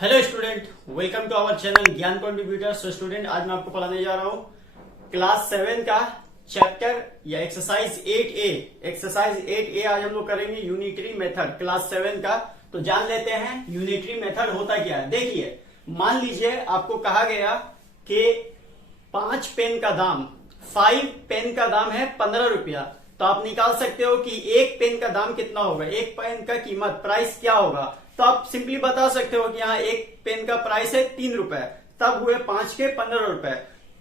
Hello student, welcome to our channel Gyan contributor. So student, आज मैं आपको पढ़ाने जा रहा हूँ क्लास 7 का चैप्टर या एक्सरसाइज 8A। एक्सरसाइज 8A आज हम लोग करेंगे यूनिटरी मेथड क्लास 7 का। तो जान लेते हैं यूनिटरी मेथड होता क्या है। देखिए, मान लीजिए आपको कहा गया कि 5 पेन का दाम 5 पेन का दाम है 15 रुपया। तो आप निकाल सकते हो कि एक पेन का दाम कितना होगा, एक पेन का कीमत प्राइस क्या होगा। तो आप सिंपली बता सकते हो कि यहाँ एक पेन का प्राइस है 3 रुपए, तब हुए 5 के 15 रुपए।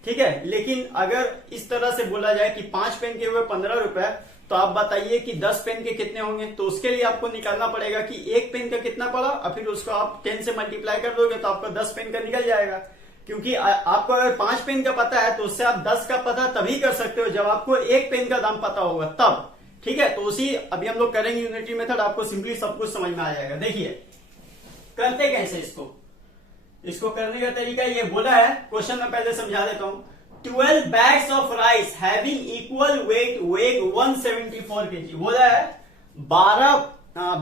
ठीक है, लेकिन अगर इस तरह से बोला जाए कि 5 पेन के हुए 15 रुपए, तो आप बताइए कि 10 पेन के कितने होंगे। तो उसके लिए आपको निकालना पड़ेगा कि एक पेन का कितना पड़ा और फिर उसको आप 10 से मल्टीप्लाई कर दोगे तो आपको 10 पेन का निकल जाएगा। क्योंकि आपको अगर 5 पेन का पता है तो उससे आप 10 का पता तभी कर सकते हो जब आपको एक पेन का दाम पता होगा तब। ठीक है, तो उसी अभी हम लोग करेंगे यूनिटरी मेथड, आपको सिंपली सब कुछ समझ में आ जाएगा। देखिए करते कैसे इसको करने का तरीका ये बोला है, क्वेश्चन में पहले समझा देता हूं। 12 bags of rice having equal weight वेग 174 kg। बोला है 12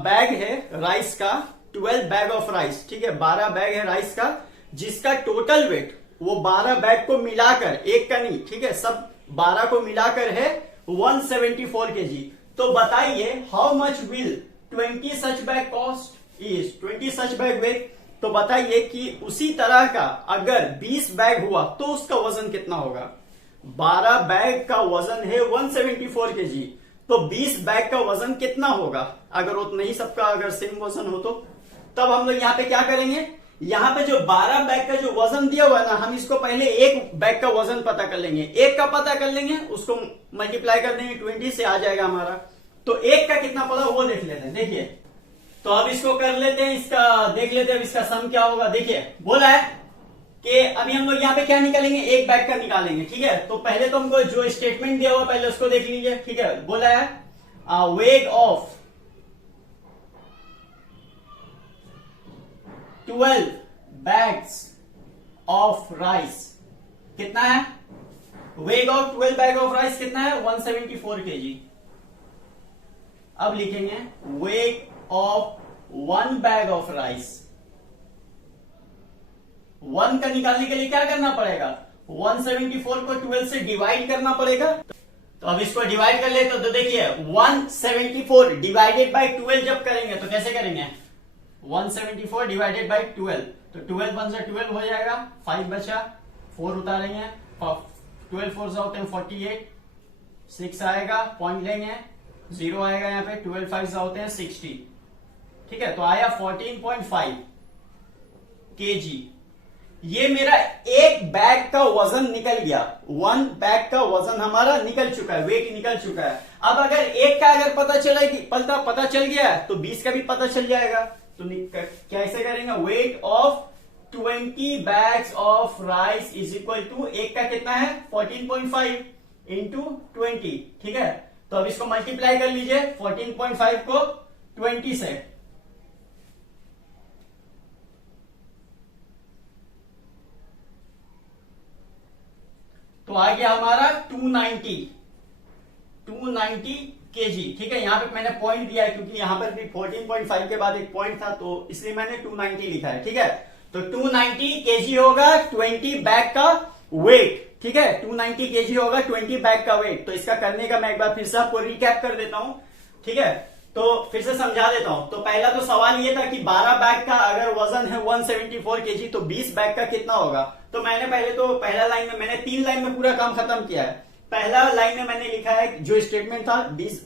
बैग है राइस का, 12 बैग ऑफ राइस। ठीक है, 12 बैग है राइस का जिसका टोटल वेट वो 12 बैग को मिलाकर, एक का नहीं, ठीक है, सब 12 को मिलाकर है 174 kg। तो बताइए how much will 20 such bag cost is 20 such bag weight. तो बताइए कि उसी तरह का अगर 20 बैग हुआ तो उसका वजन कितना होगा। 12 बैग का वजन है 174 kg, तो 20 बैग का वजन कितना होगा। अगर उतना ही सबका अगर सेम वजन हो तो तब हम लोग यहाँ पे क्या करेंगे, यहाँ पे जो 12 बैग का जो वजन दिया हुआ है ना, हम इसको पहले एक बैग का वजन पता कर लेंगे। एक का पता कर लेंगे, उसको मल्टीप्लाई कर देंगे 20 से, आ जाएगा हमारा। तो एक का कितना पड़ा वो देख लेते हैं। देखिए, तो अब इसको कर लेते हैं, इसका देख लेते हैं इसका सम क्या होगा। देखिए बोला है कि अभी हम लोग यहाँ पे क्या निकालेंगे, एक बैग का निकालेंगे। ठीक है, तो पहले तो हमको जो स्टेटमेंट दिया हुआ पहले उसको देख लीजिए। ठीक है, बोला है वेग ऑफ 12 बैग्स ऑफ राइस कितना है। वेग ऑफ 12 बैग ऑफ राइस कितना है, 174 kg। अब लिखेंगे weight of 1 bag of rice. 1 का निकालने के लिए क्या करना पड़ेगा, 174 को 12 से डिवाइड करना पड़ेगा। तो अब इसको डिवाइड कर ले तो देखिए 174 डिवाइडेड बाय 12 जब करेंगे तो कैसे करेंगे, 174 डिवाइडेड बाय 12, तो 12 1 से 12 हो जाएगा, 5 बचा, 4 उतारेंगे, 12 4 से होते हैं 48, 6 आएगा, पॉइंट लेंगे, 0 आएगा यहाँ पे, 12 5 से होते हैं 60। ठीक है, तो आया 14.5 kg। ये मेरा एक बैग का वजन निकल गया, 1 बैग का वजन हमारा निकल चुका है, वेट निकल चुका है। अब अगर एक का अगर पता चल गया है तो 20 का भी पता चल जाएगा। तो कैसे करेंगे, weight of 20 bags of rice is equal to एक का कितना है 14.5 इंटू 20। ठीक है, तो अब इसको मल्टीप्लाई कर लीजिए 14.5 को 20 से, तो आ गया हमारा 290 kg। ठीक है, यहां पे मैंने पॉइंट दिया है क्योंकि यहां पर भी 14.5 के बाद एक पॉइंट था, तो इसलिए मैंने 290 लिखा है। ठीक है, तो 290 kg होगा 20 बैग का वेट। ठीक है, 290 kg होगा 20 बैग का वेट। तो इसका करने का मैं एक बार फिर से आपको रिकैप कर देता हूं। ठीक है, तो फिर से समझा देता हूं। तो पहला तो सवाल ये था कि 12 बैग का अगर वजन है 174 kg तो 20 बैग का कितना होगा। तो मैंने पहला लाइन में मैंने 3 लाइन में पूरा काम खत्म किया है। पहला लाइन में मैंने लिखा है जो स्टेटमेंट था,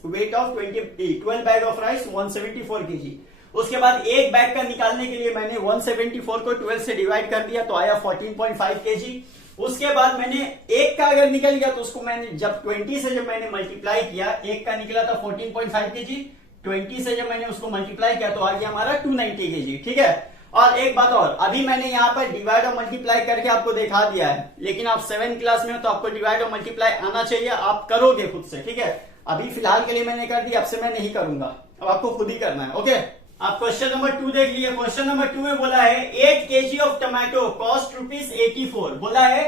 weight of 12 bag of rice 174 kg। उसके बाद एक बैग का निकालने के लिए मैंने 174 को 12 से डिवाइड कर दिया तो आया 14.5 kg। उसके बाद मैंने एक का अगर निकल गया तो उसको मैंने जब 20 से जब मैंने मल्टीप्लाई किया, एक का निकला था 14.5 kg, 20 से जब मैंने उसको मल्टीप्लाई किया तो आ गया हमारा 290 kg। ठीक है, और एक बात और, अभी मैंने यहाँ पर डिवाइड और मल्टीप्लाई करके आपको दिखा दिया है, लेकिन आप 7 क्लास में हो तो आपको डिवाइड और मल्टीप्लाई आना चाहिए, आप करोगे खुद से। ठीक है, अभी फिलहाल के लिए मैंने कर दी, आपसे मैं नहीं करूंगा, अब आपको खुद ही करना है। ओके, आप क्वेश्चन नंबर 2 देख लीजिए। क्वेश्चन नंबर 2 में बोला है 8 kg ऑफ टमाटो कॉस्ट ₹84। बोला है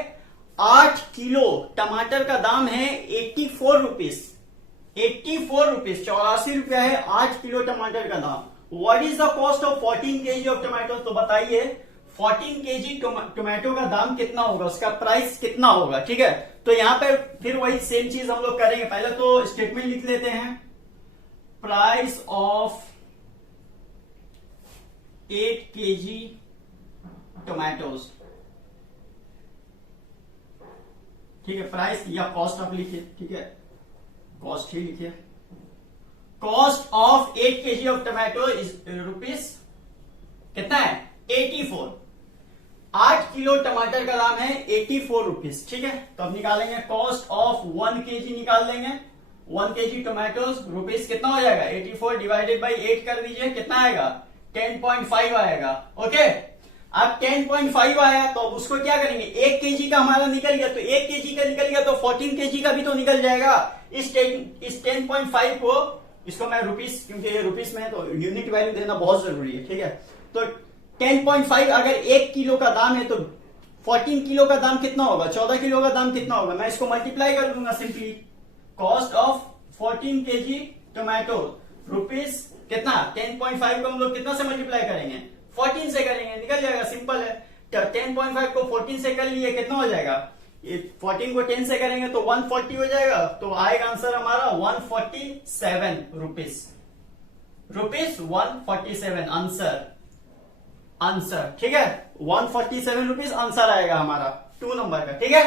8 किलो टमाटर का दाम है 84 रुपीज। 84 रुपीज, 84 रुपया है 8 किलो टमाटर का दाम। What is the cost of 14 kg of tomato. तो बताइए 14 केजी टोमेटो का दाम कितना होगा, उसका प्राइस कितना होगा। ठीक है, तो यहां पर फिर वही सेम चीज हम लोग करेंगे। पहले तो स्टेटमेंट लिख लेते हैं, प्राइस ऑफ 8 केजी टोमेटोज। ठीक है, प्राइस या कॉस्ट आप लिखिए, ठीक है, कॉस्ट ही लिखिए। Cost of 8 KG of tomato is rupees कितना है, 84। 8 किलो टमाटर का दाम है 84 रुपीज। ठीक है, तो अब निकालेंगे कॉस्ट ऑफ 1 केजी, निकाल लेंगे 1 केजी टोमेटोज रुपीज कितना हो जाएगा, 84 डिवाइडेड बाई 8 कर दीजिए, कितना आएगा 10.5 आएगा। ओके, अब 10.5 आया तो अब उसको क्या करेंगे, 1 केजी का हमारा निकल गया, तो 1 केजी का निकल गया तो 14 केजी का भी तो निकल जाएगा। इस 10.5 को, इसको मैं रुपीस, क्योंकि ये रुपीस में है तो यूनिट वैल्यू देना बहुत जरूरी है। ठीक है, तो 10.5 अगर 1 किलो का दाम है तो 14 किलो का दाम कितना होगा, 14 किलो का दाम कितना होगा, मैं इसको मल्टीप्लाई कर दूंगा simply. Cost of 14 KG tomato rupees कितना, 10.5 को हम लोग कितना से मल्टीप्लाई करेंगे, 14 से करेंगे, निकल जाएगा, सिंपल है। तो 10.5 को 14 से कर लिए, कितना हो जाएगा, ये 14 को 10 से करेंगे तो 140 हो जाएगा। तो आएगा आंसर हमारा 147 रुपीज, 147 आंसर। ठीक है, 147 रुपीज आंसर आएगा हमारा 2 नंबर का। ठीक है,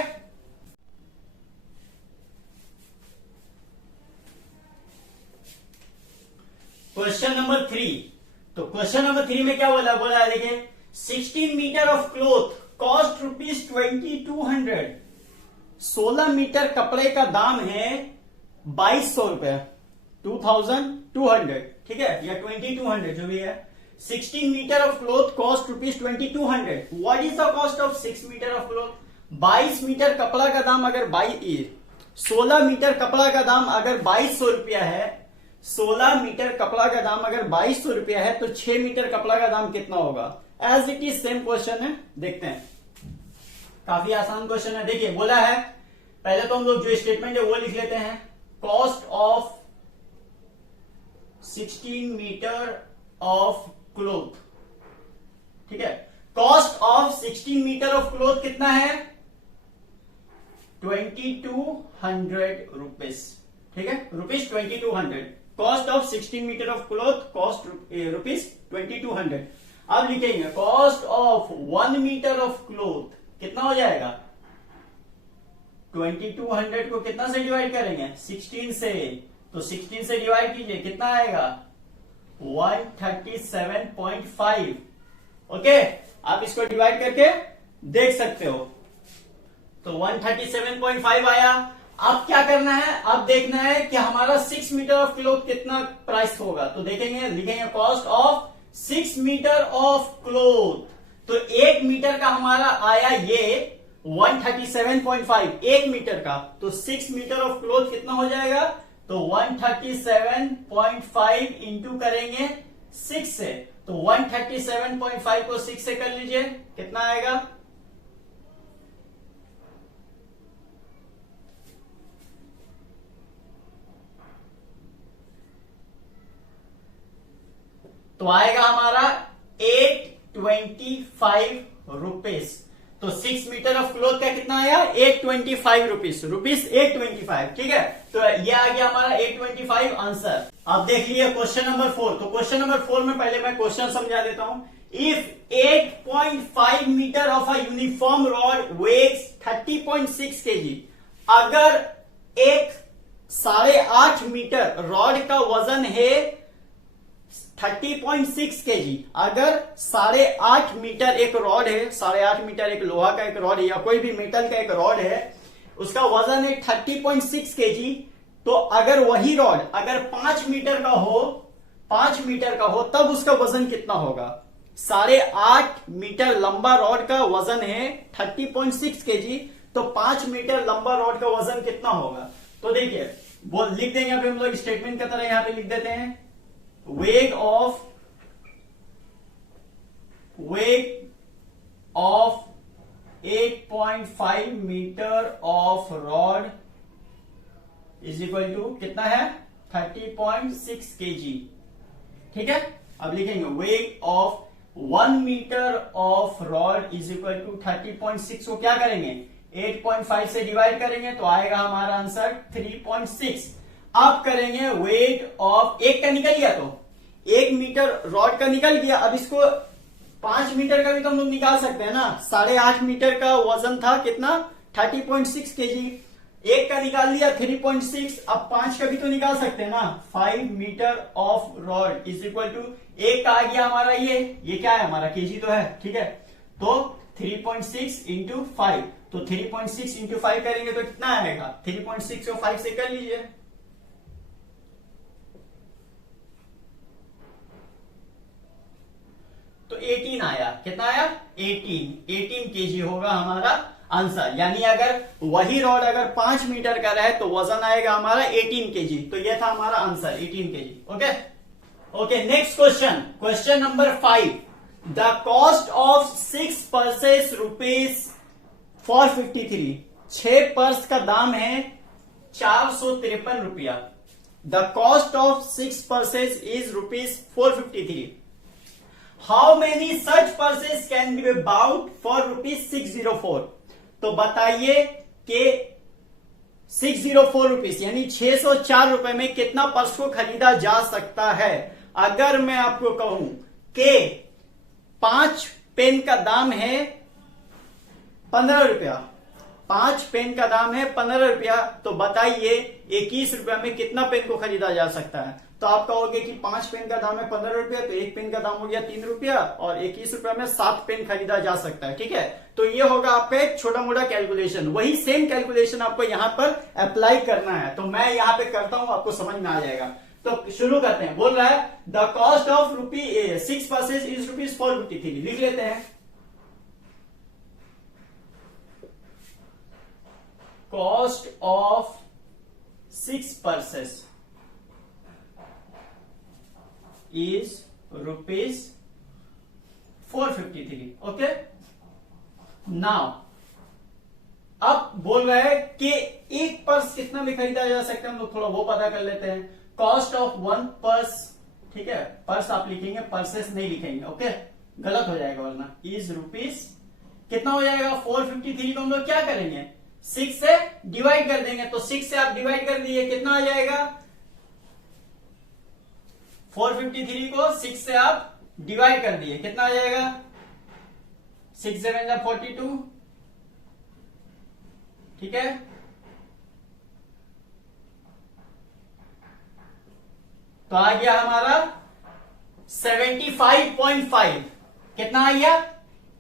क्वेश्चन नंबर 3। तो क्वेश्चन नंबर 3 में क्या बोला है, देखिए 16 metre of cloth cost rupees 2200। 16 metre कपड़े का दाम है 2200 रुपए, 2200। ठीक है, या 2200 जो भी है। 16 metre of cloth cost rupees 2200। What is the cost of 6 metre of cloth. 22 metre कपड़ा का दाम अगर 16 मीटर कपड़ा का दाम अगर 2200 रुपया है, 16 मीटर कपड़ा का दाम अगर 2200 रुपया है तो 6 मीटर कपड़ा का दाम कितना होगा। As it is same question है, देखते हैं। काफी आसान क्वेश्चन है। देखिए बोला है, पहले तो हम लोग जो स्टेटमेंट है वो लिख लेते हैं। Cost of 16 metre of cloth. ठीक है, cost of 16 metre of cloth कितना है, 2200 रुपीज। ठीक है, rupees 2200। Cost of 16 metre of cloth, cost rupees 2200। अब लिखेंगे cost of 1 metre of cloth कितना हो जाएगा, 2200 को कितना से डिवाइड करेंगे, 16 से। तो 16 से डिवाइड कीजिए, कितना आएगा 137.5। ओके, आप इसको डिवाइड करके देख सकते हो। तो 137.5 आया। अब क्या करना है, अब देखना है कि हमारा 6 मीटर ऑफ क्लोथ कितना प्राइस होगा। तो देखेंगे, लिखेंगे cost of 6 metre of cloth. तो 1 मीटर का हमारा आया ये 137.5, 1 मीटर का। तो 6 मीटर ऑफ क्लोथ कितना हो जाएगा, तो 137.5 इंटू करेंगे 6 से। तो 137.5 को 6 से कर लीजिए, कितना आएगा, तो आएगा हमारा 825 रुपीज। तो 6 मीटर ऑफ क्लोथ का कितना आया, 825 रुपीज, रुपीज 825। ठीक है, तो ये आ गया हमारा 825 आंसर। अब देख लिए क्वेश्चन नंबर 4। तो क्वेश्चन नंबर 4 में पहले मैं क्वेश्चन समझा देता हूं। If 8.5 metre of a uniform rod weights 30.6 KG. अगर एक 8.5 मीटर रॉड का वजन है 30.6 केजी। अगर 8.5 मीटर एक रॉड है, 8.5 मीटर एक लोहा का एक रॉड है या कोई भी मेटल का एक रॉड है, उसका वजन है 30.6 केजी। तो अगर वही रॉड अगर 5 मीटर का हो, 5 मीटर का हो, तब उसका वजन कितना होगा। 8.5 मीटर लंबा रॉड का वजन है 30.6 केजी, तो 5 मीटर लंबा रॉड का वजन कितना होगा। तो देखिए वो लिख देंगे, यहाँ पे हम लोग स्टेटमेंट की तरह यहां पे लिख देते हैं, weight of 8.5 metre of rod is equal to कितना है, 30.6 केजी। ठीक है, अब लिखेंगे weight of 1 metre of rod is equal to 30.6 को क्या करेंगे 8.5 से डिवाइड करेंगे तो आएगा हमारा आंसर 3.6। अब करेंगे वेट ऑफ, एक का निकल गया तो 1 मीटर रॉड का निकल गया। अब इसको 5 मीटर का भी तो हम लोग निकाल सकते हैं ना। 8.5 मीटर का वजन था कितना 30.6 केजी, एक का निकाल लिया 3.6। अब 5 का भी तो निकाल सकते हैं ना। 5 metre of rod is equal to, एक का आ गया हमारा ये क्या है हमारा केजी तो है, ठीक है। तो 3.6 इंटू 5, तो 3.6 इंटू 5 करेंगे तो कितना आएगा 3.6 को 5 से कर लीजिए, तो 18 आया। कितना आया 18 केजी होगा हमारा आंसर। यानी अगर वही रॉड अगर 5 मीटर का रहे तो वजन आएगा हमारा 18 केजी। तो ये था हमारा answer 18 KG. Okay, next question, question number 5। The cost of 6 purses rupees 453, 6 purse का दाम है 453 रुपया। The cost of 6 purses is rupees 453। How many such purses can be bought for rupees 604। तो बताइए कि 604 रुपीज यानी 604 रुपए में कितना पर्स को खरीदा जा सकता है। अगर मैं आपको कहूं कि 5 पेन का दाम है 15 रुपया, 5 पेन का दाम है 15 रुपया, तो बताइए 21 रुपया में कितना पेन को खरीदा जा सकता है। तो आप कहोगे कि 5 पेन का दाम है 15 रुपया, तो एक पेन का दाम हो गया 3 रुपया और 21 रुपया में 7 पेन खरीदा जा सकता है, ठीक है। तो ये होगा आपका एक छोटा मोटा कैलकुलेशन। वही सेम कैलकुलेशन आपको यहां पर अप्लाई करना है। तो मैं यहां पे करता हूं, आपको समझ में आ जाएगा। तो शुरू करते हैं। बोल रहा है the cost of 6 purses is rupees 453। लिख लेते हैं, cost of 6 purses is rupees 453। Okay, now अब बोल रहा है कि एक पर्स कितना में खरीदा जा सकता है, हम लोग थोड़ा वो पता कर लेते हैं। कॉस्ट ऑफ 1 पर्स, ठीक है, पर्स आप लिखेंगे, पर्सेस नहीं लिखेंगे, ओके, गलत हो जाएगा वरना। इज रुपीज कितना हो जाएगा 453 को हम लोग क्या करेंगे 6 से डिवाइड कर देंगे। तो 6 से आप डिवाइड कर दिए, कितना आ जाएगा 453 को 6 से आप डिवाइड कर दिए, कितना आ जाएगा 6 7 42, ठीक है। तो आ गया हमारा 75.5। कितना आ गया,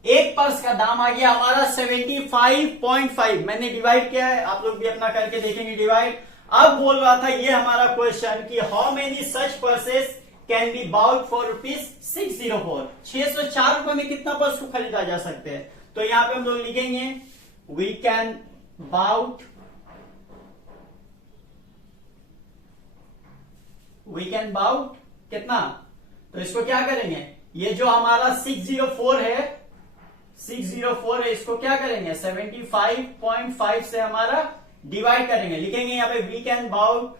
एक पर्स का दाम आ गया हमारा 75.5। मैंने डिवाइड किया है, आप लोग भी अपना करके देखेंगे डिवाइड। अब बोल रहा था ये हमारा क्वेश्चन कि how many such purses can be bought for rupees 604। 604 रुपए में कितना पर्स को खरीदा जा सकते हैं। तो यहां पे हम लोग लिखेंगे वी कैन बाउट कितना। तो इसको क्या करेंगे, ये जो हमारा 604 है इसको क्या करेंगे 75.5 से हमारा डिवाइड करेंगे। लिखेंगे यहां पे we can bought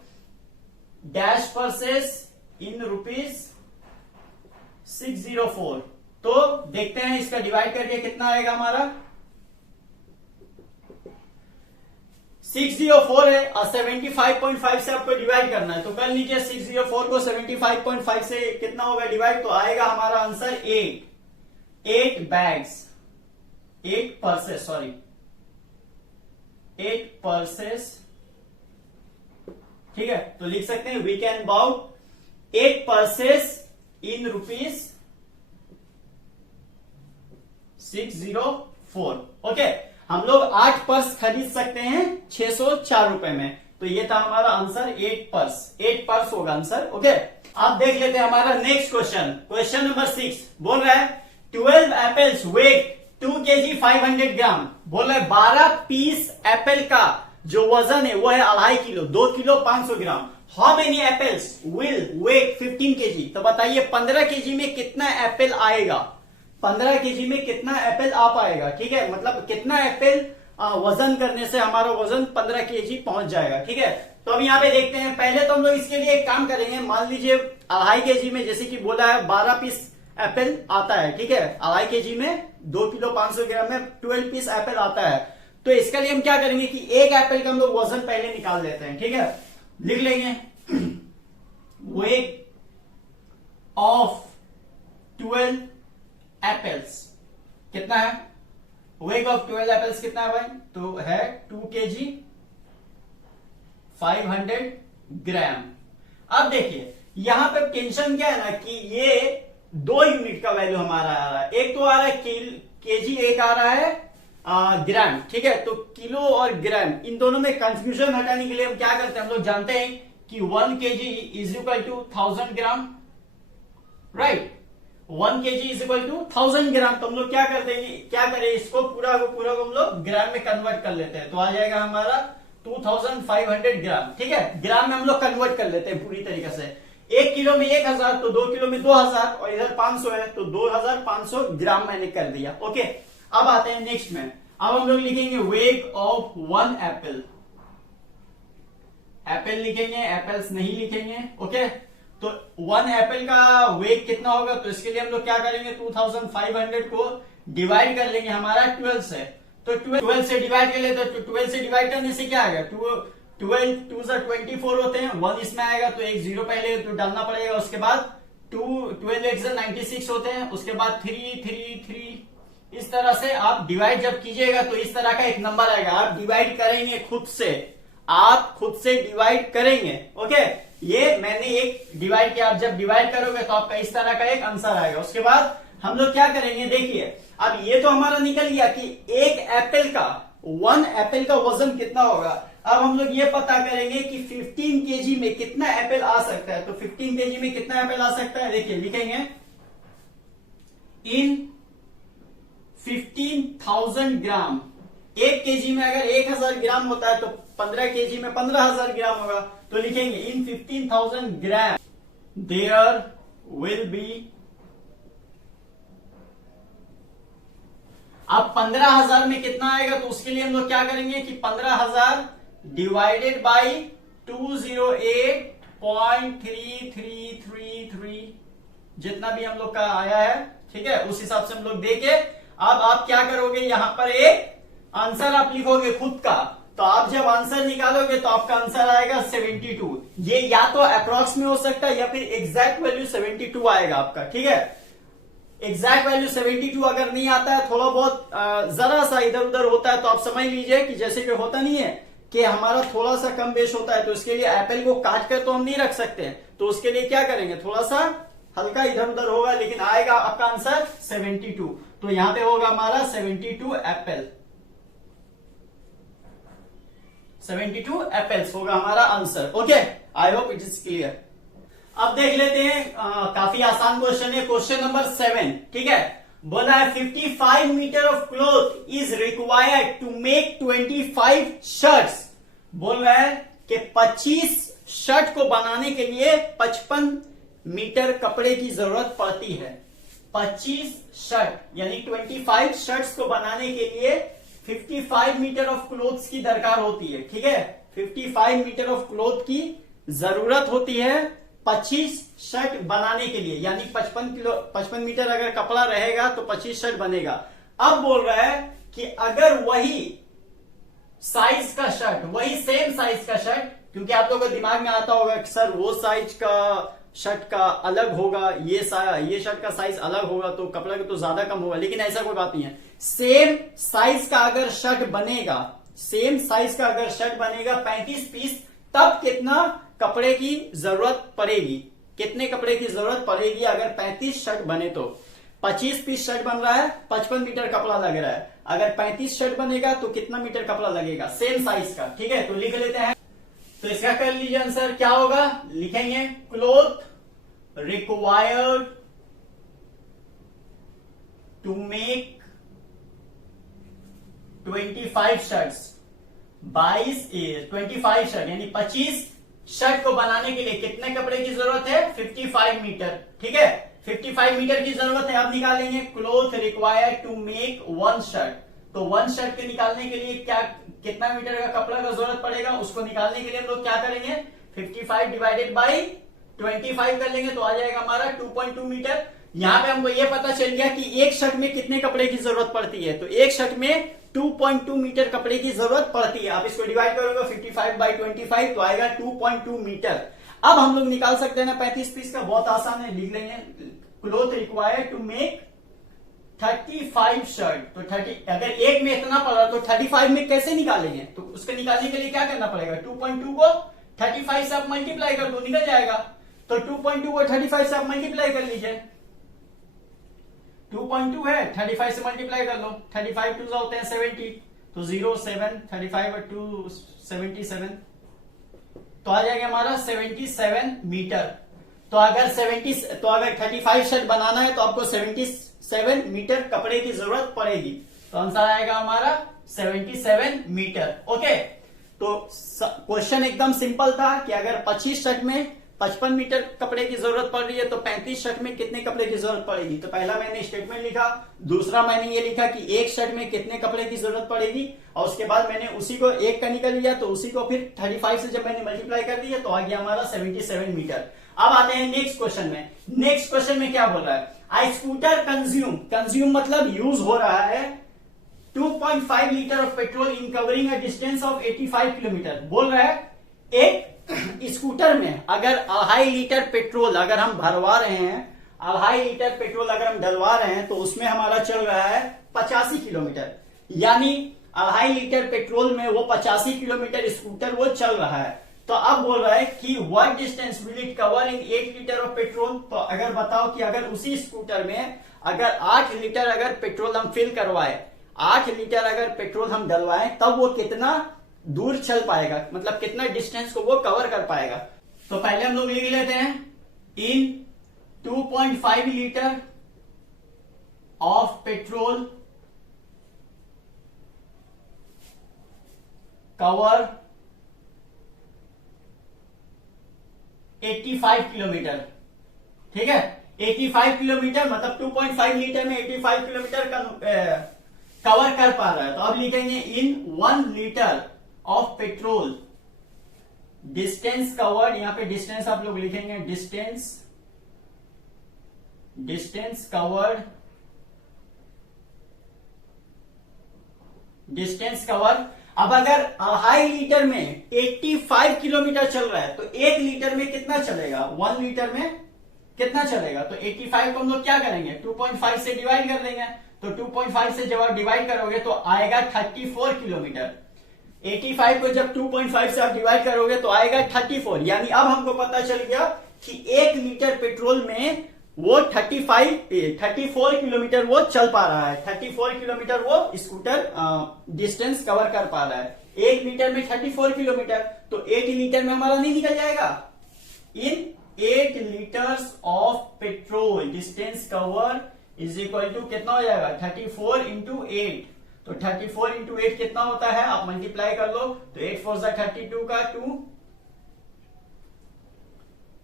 dash purses in rupees 604। तो देखते हैं इसका डिवाइड करके कितना आएगा हमारा 604 है और 75.5 से आपको डिवाइड करना है। तो कर लीजिए 604 को 75.5 से कितना होगा डिवाइड, तो आएगा हमारा आंसर 8 बैग्स, 8 पर्सेस, ठीक है। तो लिख सकते हैं we can bought 8 purses in rupees 604। Okay, हम लोग 8 पर्स खरीद सकते हैं 604 रुपए में। तो ये था हमारा आंसर 8 पर्स होगा आंसर। ओके, आप देख लेते हैं हमारा नेक्स्ट क्वेश्चन नंबर 6। बोल रहा है 12 एप्पल्स वेट 2 kg 500 ग्राम। बोल रहा है 12 पीस एप्पल का जो वजन है वो है 2.5 kilo, 2 kilo 500 gram. How many apples will weight 15 kg। तो बताइए 15 kg में कितना एप्पल आएगा, 15 kg में कितना एप्पल आ पाएगा, ठीक है। मतलब कितना एप्पल वजन करने से हमारा वजन 15 kg पहुंच जाएगा, ठीक है। तो अब यहाँ पे देखते हैं। पहले तो हम लोग इसके लिए एक काम करेंगे। मान लीजिए 2.5 kg में जैसे कि बोला है 12 पीस एप्पल आता है, ठीक है। अढ़ाई केजी में 2 किलो 500 ग्राम में 12 पीस एप्पल आता है। तो इसके लिए हम क्या करेंगे कि एक एप्पल का हम लोग वजन पहले निकाल लेते हैं, ठीक है। लिख लेंगे वेट ऑफ 12 एप्पल्स कितना है, वेट ऑफ 12 एप्पल्स कितना है भाई, तो है 2 kg 500 ग्राम। अब देखिए यहां पे टेंशन क्या है ना कि ये 2 यूनिट का वैल्यू हमारा आ रहा है, एक तो आ रहा है केजी, एक आ रहा है ग्राम, ठीक है। तो किलो और ग्राम इन दोनों में कंफ्यूजन हटाने के लिए हम क्या करते हैं, हम लोग जानते हैं कि 1 kg is equal to 1000 gram, right. 1 kg is equal to 1000 gram. तो हम लोग क्या करते हैं, क्या करें, इसको पूरा को हम लोग ग्राम में कन्वर्ट कर लेते हैं। तो आ जाएगा हमारा 2500 ग्राम, ठीक है। ग्राम में हम लोग कन्वर्ट कर लेते हैं पूरी तरीके से। 1 किलो में 1000, तो 2 किलो में 2000 और इधर 500 है, तो 2500 ग्राम मैंने कर दिया, ओके। अब आते हैं नेक्स्ट में। अब हम लोग लिखेंगे वेट ऑफ 1 एप्पल, एप्पल लिखेंगे, एप्पल्स नहीं लिखेंगे, ओके। तो 1 एप्पल का वेट कितना होगा, तो इसके लिए हम लोग क्या करेंगे, 2500 को डिवाइड कर लेंगे हमारा 12 से। तो 12 से डिवाइड कर लेते, तो 12 से डिवाइड करने से क्या आएगा, 12 2 24 होते हैं, 1 इसमें आएगा, तो एक 0 पहले तो डालना पड़ेगा। उसके बाद 12 8 96 होते हैं, उसके बाद 3 3 3 इस तरह से आप डिवाइड जब कीजिएगा तो इस तरह का एक नंबर आएगा। आप डिवाइड करेंगे खुद से, आप खुद से डिवाइड करेंगे, ओके। ये मैंने एक डिवाइड किया, आप जब डिवाइड करोगे तो आपका इस तरह का एक आंसर आएगा। उसके बाद हम लोग क्या करेंगे, देखिए अब ये तो हमारा निकल गया कि एक एप्पल का 1 एप्पल का वजन कितना होगा। अब हम लोग ये पता करेंगे कि 15 केजी में कितना एप्पल आ सकता है। तो 15 केजी में कितना एप्पल आ सकता है, देखिए लिखेंगे इन 15,000 ग्राम। 1 केजी में अगर 1000 ग्राम होता है तो 15 केजी में 15,000 ग्राम होगा। तो लिखेंगे इन 15,000 ग्राम देयर विल बी, अब 15,000 में कितना आएगा, तो उसके लिए हम लोग क्या करेंगे कि 15,000 डिवाइडेड बाई 208.3333 जितना भी हम लोग का आया है, ठीक है, उस हिसाब से हम लोग देके अब आप क्या करोगे, यहां पर एक आंसर आप लिखोगे खुद का। तो आप जब आंसर निकालोगे तो आपका आंसर आएगा 72। ये या तो अप्रॉक्स में हो सकता है या फिर एग्जैक्ट वैल्यू 72 आएगा आपका, ठीक है। एग्जैक्ट वैल्यू 72 अगर नहीं आता है, थोड़ा बहुत जरा सा इधर उधर होता है, तो आप समझ लीजिए कि जैसे कि होता नहीं है कि हमारा थोड़ा सा कम बेश होता है, तो इसके लिए एप्पल को काट कर तो हम नहीं रख सकते। तो उसके लिए क्या करेंगे, थोड़ा सा हल्का इधर उधर होगा, लेकिन आएगा आपका आंसर 72। तो यहां पे होगा हमारा 72 एप्पल, 72 एप्पल्स होगा हमारा answer, okay. I hope it is clear. अब देख लेते हैं, काफी आसान क्वेश्चन है, क्वेश्चन नंबर 7, ठीक है। बोला है 55 metre of cloth is required to make 25 shirts. बोल रहा है कि 25 शर्ट को बनाने के लिए 55 मीटर कपड़े की जरूरत पड़ती है। 25 शर्ट यानी 25 शर्ट्स को बनाने के लिए 55 मीटर ऑफ क्लोथ्स की दरकार होती है, ठीक है। 55 मीटर ऑफ क्लोथ की जरूरत होती है 25 शर्ट बनाने के लिए, यानी 55 मीटर अगर कपड़ा रहेगा तो 25 शर्ट बनेगा। अब बोल रहा है कि अगर वही साइज का शर्ट, वही सेम साइज का शर्ट, क्योंकि आप लोगों को दिमाग में आता होगा कि सर वो साइज का शर्ट का अलग होगा, ये शर्ट का साइज अलग होगा तो कपड़ा तो ज्यादा कम होगा, लेकिन ऐसा कोई बात नहीं है। सेम साइज का अगर शर्ट बनेगा, सेम साइज का अगर शर्ट बनेगा 35 पीस, तब कितना कपड़े की जरूरत पड़ेगी, कितने कपड़े की जरूरत पड़ेगी अगर 35 शर्ट बने। तो 25 पीस शर्ट बन रहा है, 55 मीटर कपड़ा लग रहा है। अगर 35 शर्ट बनेगा तो कितना मीटर कपड़ा लगेगा सेम साइज का, ठीक है। तो लिख लेते हैं, तो इसका कर लीजिए आंसर क्या होगा, लिखेंगे cloth required to make 25 shirts, 25 shirt यानी 25 शर्ट को बनाने के लिए कितने कपड़े की जरूरत है, 55 मीटर, ठीक है। 55 मीटर की जरूरत है। अब निकालेंगे cloth required to make 1 shirt. तो 1 शर्ट के निकालने के लिए क्या, कितना मीटर का कपड़ा का जरूरत पड़ेगा, उसको निकालने के लिए हम लोग क्या करेंगे, 55 डिवाइडेड बाई 25 कर लेंगे, तो आ जाएगा हमारा 2.2 मीटर। यहां पे हमको ये पता चल गया कि एक शर्ट में कितने कपड़े की जरूरत पड़ती है, तो एक शर्ट में 2.2 मीटर कपड़े की जरूरत पड़ती है। आप इसको डिवाइड करोगे 55/25 तो आएगा 2.2 मीटर। अब हम लोग निकाल सकते हैं ना 35 पीस का, बहुत आसान है, लिख लेंगे cloth required to make 35 shirt. तो 30 अगर एक में इतना पड़ा तो 35 में कैसे निकालेंगे, तो उसको निकालने के लिए क्या करना पड़ेगा, 2.2 को 35 से आप मल्टीप्लाई कर दो, निकल जाएगा। तो 2.2 को 35 से आप मल्टीप्लाई कर लीजिए, 2.2 है 35 से मल्टीप्लाई कर लो, 35 2 होते हैं 70, तो 0 7 35 और 2 77, तो आ जाएगा हमारा 77 मीटर। तो अगर 35 शर्ट बनाना है तो आपको 77 मीटर कपड़े की जरूरत पड़ेगी, तो आंसर आएगा हमारा 77 मीटर। ओके, तो क्वेश्चन एकदम सिंपल था कि अगर 25 शर्ट में 55 मीटर कपड़े की जरूरत पड़ रही है तो 35 शर्ट में कितने कपड़े की जरूरत पड़ेगी। तो पहला मैंने स्टेटमेंट लिखा, दूसरा मैंने ये लिखा कि एक शर्ट में कितने कपड़े की जरूरत पड़ेगी, और उसके बाद मैंने उसी को एक का निकल लिया, तो उसी को फिर 35 से जब मैंने मल्टीप्लाई कर दिया तो आ गया हमारा 77 मीटर। अब आते हैं नेक्स्ट क्वेश्चन में। नेक्स्ट क्वेश्चन में क्या बोल रहा है, आई स्कूटर कंज्यूम मतलब यूज हो रहा है 2.5 litre of petrol in covering a distance of 85 kilometre. बोल रहा है एक स्कूटर में अगर 2.5 लीटर पेट्रोल अगर हम भरवा रहे हैं, 2.5 लीटर पेट्रोल अगर हम डलवा रहे हैं, तो उसमें हमारा चल रहा है 85 किलोमीटर, यानी 2.5 लीटर पेट्रोल में वो 85 किलोमीटर स्कूटर वो चल रहा है। तो अब बोल रहा है कि what distance will it cover in 8 litre of petrol. तो अगर बताओ कि अगर उसी स्कूटर में अगर 8 लीटर अगर पेट्रोल हम फिल करवाए, 8 लीटर अगर पेट्रोल हम डलवाएं, तब वो कितना दूर चल पाएगा, मतलब कितना डिस्टेंस को वो कवर कर पाएगा। तो पहले हम लोग लिख लेते हैं इन 2.5 litre of petrol cover 85 kilometre. ठीक है, 85 किलोमीटर मतलब 2.5 लीटर में 85 किलोमीटर का कवर कर पा रहा है। तो अब लिखेंगे इन 1 litre of petrol distance covered, यहां पे डिस्टेंस आप लोग लिखेंगे डिस्टेंस कवर्ड, डिस्टेंस कवर। अब अगर 2.5 लीटर में 85 किलोमीटर चल रहा है तो 1 लीटर में कितना चलेगा, 1 लीटर में कितना चलेगा। तो 85 को हम लोग क्या करेंगे, 2.5 से डिवाइड कर देंगे। तो 2.5 से जब आप डिवाइड करोगे तो आएगा 34 किलोमीटर। 85 को जब 2.5 से आप डिवाइड करोगे तो आएगा 34, यानी अब हमको पता चल गया कि 1 लीटर पेट्रोल में वो 34 किलोमीटर वो चल पा रहा है, 34 किलोमीटर वो स्कूटर डिस्टेंस कवर कर पा रहा है। 1 लीटर में 34 किलोमीटर, तो 8 लीटर में हमारा नहीं निकल जाएगा। In 8 litres of petrol distance cover is equal to कितना हो जाएगा, 34 इंटू 8। तो 34 इंटू 8 कितना होता है, आप मल्टीप्लाई कर लो। तो 8 4 32 का 2,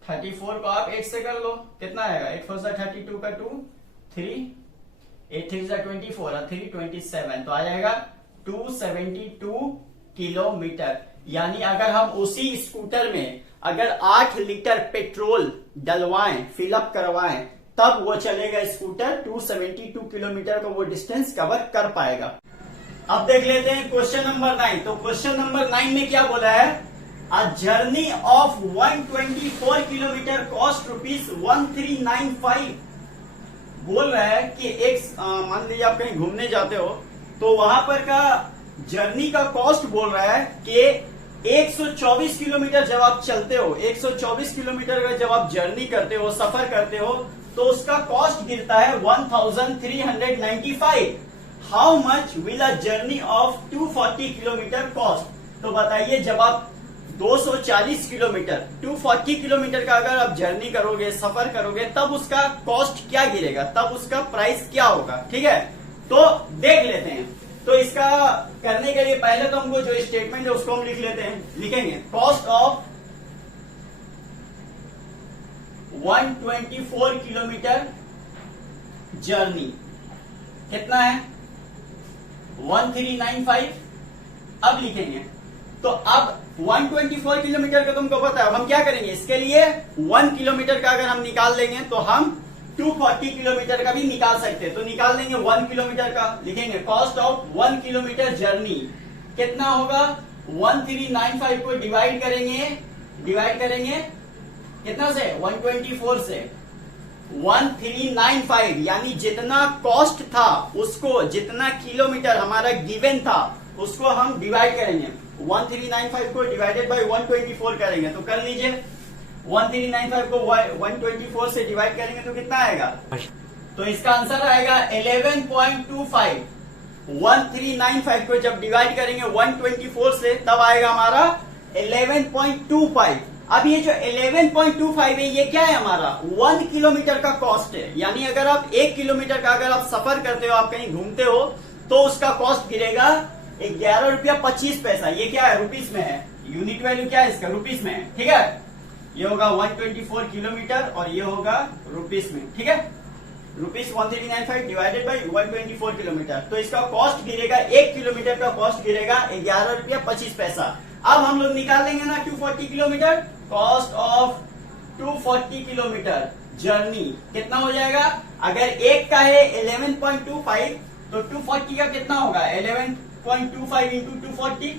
34 को आप 8 से कर लो, कितना आएगा, 8 4 32 का 2, 3, 8 3 24 और 3 27, तो आ जाएगा 272 किलोमीटर। यानी अगर हम उसी स्कूटर में अगर 8 लीटर पेट्रोल डलवाएं, फिलअप करवाएं, तब वो चलेगा स्कूटर 272 किलोमीटर का वो डिस्टेंस कवर कर पाएगा। अब देख लेते हैं क्वेश्चन नंबर 9। तो क्वेश्चन नंबर 9 में क्या बोला है, a journey of 124 kilometre cost ₹1395। बोल रहा है कि एक मान लीजिए आप कहीं घूमने जाते हो तो वहां पर का जर्नी का कॉस्ट बोल रहा है कि 124 किलोमीटर जब आप चलते हो, 124 किलोमीटर का जब आप जर्नी करते हो, सफर करते हो, तो उसका कॉस्ट गिरता है 1395। How much will a journey of 240 kilometre cost. तो बताइए जब आप 240 किलोमीटर 240 किलोमीटर का अगर आप जर्नी करोगे, सफर करोगे, तब उसका कॉस्ट क्या गिरेगा, तब उसका प्राइस क्या होगा। ठीक है, तो देख लेते हैं। तो इसका करने के लिए पहले तो हमको जो स्टेटमेंट है उसको हम लिख लेते हैं, लिखेंगे कॉस्ट ऑफ 124 किलोमीटर जर्नी कितना है, 1395। अब लिखेंगे, तो अब 124 किलोमीटर का तुमको पता है, हम क्या करेंगे, इसके लिए 1 किलोमीटर का अगर हम निकाल लेंगे तो हम 240 किलोमीटर का भी निकाल सकते हैं। तो निकाल देंगे 1 किलोमीटर का, लिखेंगे कॉस्ट ऑफ 1 किलोमीटर जर्नी कितना होगा, 1395 को डिवाइड करेंगे कितना से, 124 से, 1395 यानी जितना कॉस्ट था उसको, जितना किलोमीटर हमारा गिवन था उसको हम डिवाइड करेंगे। 1395 को डिवाइडेड बाय 124 करेंगे। तो कर लीजिए, 1395 को 124 से डिवाइड करेंगे तो कितना आएगा, तो इसका आंसर आएगा 11.25। 1395 को जब डिवाइड करेंगे 124 से तब आएगा हमारा 11.25। अब ये जो 11.25 है ये क्या है, हमारा 1 किलोमीटर का कॉस्ट है। यानी अगर आप 1 किलोमीटर का अगर आप सफर करते हो, आप कहीं घूमते हो, तो उसका कॉस्ट गिरेगा 11 रुपया 25 पैसा। ये क्या है, रुपीस में है, यूनिट वैल्यू क्या है इसका, रुपीस में है। ठीक है, ये होगा 124 किलोमीटर और ये होगा रुपीस में। ठीक है, रुपीस 1395 डिवाइडेड बाई 124 किलोमीटर। तो इसका कॉस्ट गिरेगा, 1 किलोमीटर का कॉस्ट गिरेगा 11 रुपया 25 पैसा। अब हम लोग निकाल लेंगे ना 240 kilometre, cost of 240 kilometre journey कितना हो जाएगा, अगर एक का है 11.25 तो 240 का कितना होगा, 11.25 इंटू 240।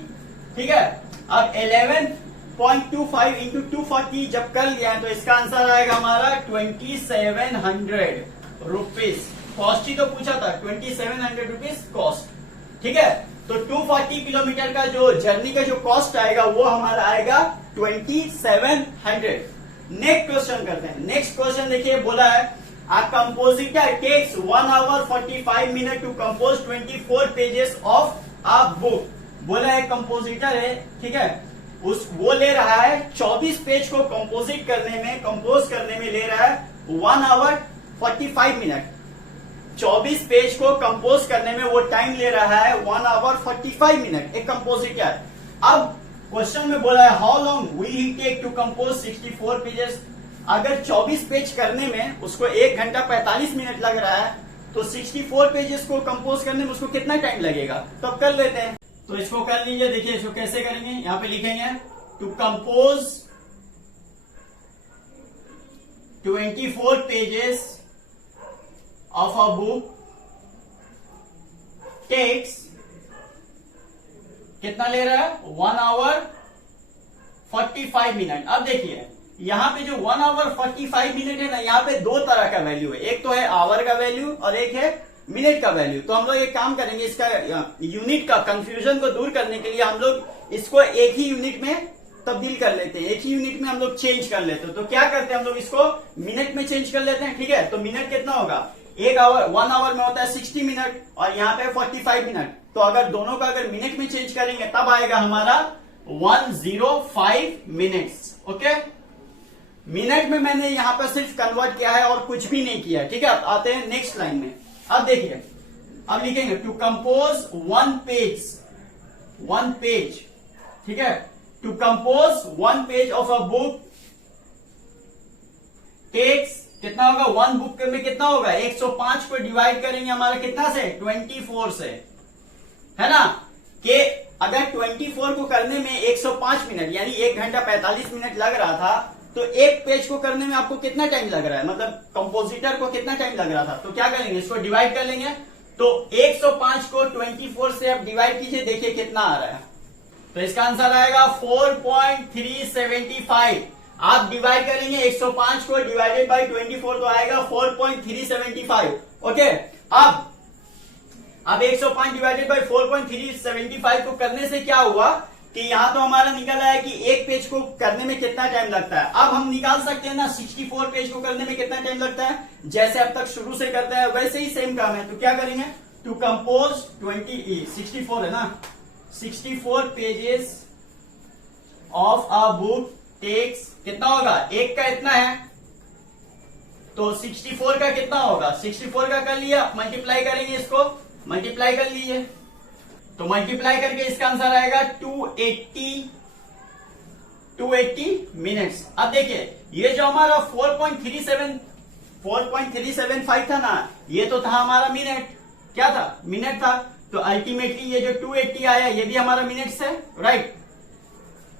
ठीक है, अब 11.25 इंटू 240 जब कर लिया है तो इसका आंसर आएगा हमारा 2700 रुपीज। कॉस्ट ही तो पूछा था, 2700 रुपीज कॉस्ट। ठीक है, तो 240 किलोमीटर का जो जर्नी का जो कॉस्ट आएगा वो हमारा आएगा 2700। नेक्स्ट क्वेश्चन करते हैं। नेक्स्ट क्वेश्चन देखिए, बोला है a compositor takes 1 hour 45 minutes to compose 24 pages of a book. बोला है कंपोजिटर है, ठीक है, वो ले रहा है 24 पेज को कंपोज करने में ले रहा है 1 hour 45 minutes। 24 पेज को कंपोज करने में वो टाइम ले रहा है 1 hour 45 minutes एक कंपोजिटर। अब क्वेश्चन में बोला है how long will he take to compose 64 pages. अगर 24 पेज करने में उसको 1 घंटा 45 मिनट लग रहा है तो 64 पेजेस को कंपोज करने में उसको कितना टाइम लगेगा, तो अब कर लेते हैं। तो इसको कर लीजिए, देखिए इसको कैसे करेंगे, यहां पे लिखेंगे to compose 24 pages of a book takes कितना ले रहा है, 1 hour 45 minutes। अब देखिए यहां पे जो 1 hour 45 minutes है ना, यहां पे दो तरह का वैल्यू है, एक तो है आवर का वैल्यू और एक है मिनट का वैल्यू। तो हम लोग एक काम करेंगे, इसका यूनिट का कंफ्यूजन को दूर करने के लिए हम लोग इसको एक ही यूनिट में तब्दील कर लेते हैं, एक ही यूनिट में हम लोग चेंज कर लेते हैं। तो क्या करते हैं हम लोग, इसको मिनट में चेंज कर लेते हैं। ठीक है, तो मिनट कितना होगा, 1 आवर में होता है 60 मिनट और यहाँ पे 45 मिनट। तो अगर दोनों का अगर मिनट में चेंज करेंगे तब आएगा हमारा 105 मिनट्स। ओके, मिनट में मैंने यहां पर सिर्फ कन्वर्ट किया है और कुछ भी नहीं किया है। ठीक है, अब आते हैं नेक्स्ट लाइन में। अब देखिए, अब लिखेंगे टू कंपोज 1 पेज। ठीक है, to compose 1 page of a book takes कितना होगा, 1 बुक में कितना होगा, 105 को डिवाइड करेंगे हमारा कितना से, 24 से, है ना, कि अगर 24 को करने में 105 मिनट यानी 1 घंटा 45 मिनट लग रहा था, तो एक पेज को करने में आपको कितना टाइम लग रहा है, मतलब कंपोजिटर को कितना टाइम लग रहा था। तो क्या करेंगे, इसको डिवाइड कर लेंगे। तो 105 को 24 से आप डिवाइड कीजिए, देखिए कितना आ रहा है। तो इसका आंसर आएगा 4.375। आप डिवाइड करेंगे 105 को डिवाइडेड बाय 24 तो आएगा 4.375। ओके, अब 105 डिवाइडेड बाय 4.375 को करने से क्या हुआ कि यहां तो हमारा निकल आया कि एक पेज को करने में कितना टाइम लगता है। अब हम निकाल सकते हैं ना 64 पेज को करने में कितना टाइम लगता है, जैसे अब तक शुरू से करते हैं वैसे ही सेम काम है। तो क्या करेंगे, टू कंपोज 64 है ना, 64 pages of a book takes कितना होगा, एक का इतना है तो 64 का कितना होगा, 64 का कर लिया, मल्टीप्लाई करेंगे, इसको मल्टीप्लाई कर लीजिए। तो मल्टीप्लाई करके इसका आंसर आएगा 280 मिनट्स। अब देखिए ये जो हमारा 4.375 था ना, ये तो था हमारा मिनट, क्या था, मिनट था। तो अल्टीमेटली ये जो 280 आया ये भी हमारा मिनट्स है, राइट।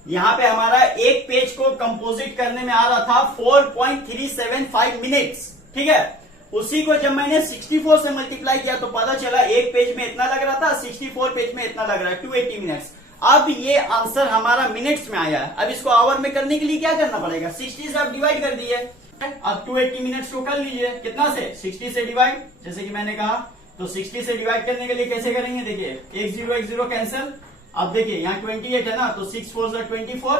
यहां पे हमारा एक पेज को कंपोजिट करने में आ रहा था 4.375 मिनट्स। ठीक है, उसी को जब मैंने 64 से मल्टीप्लाई किया तो पता चला एक पेज में इतना लग रहा था, 64 पेज में इतना लग रहा है, 280 मिनट्स। अब ये आंसर हमारा मिनट्स में आया है। अब इसको आवर में करने के लिए क्या करना पड़ेगा, 60 से आप डिवाइड कर दिए। अब 280 मिनट्स को कर लीजिए, कितना से, 60 से डिवाइड, जैसे कि मैंने कहा। तो 60 से डिवाइड करने के लिए कैसे करेंगे, देखिए 1 0 कैंसिल। अब देखिए यहाँ 28 है ना, तो 6 4 24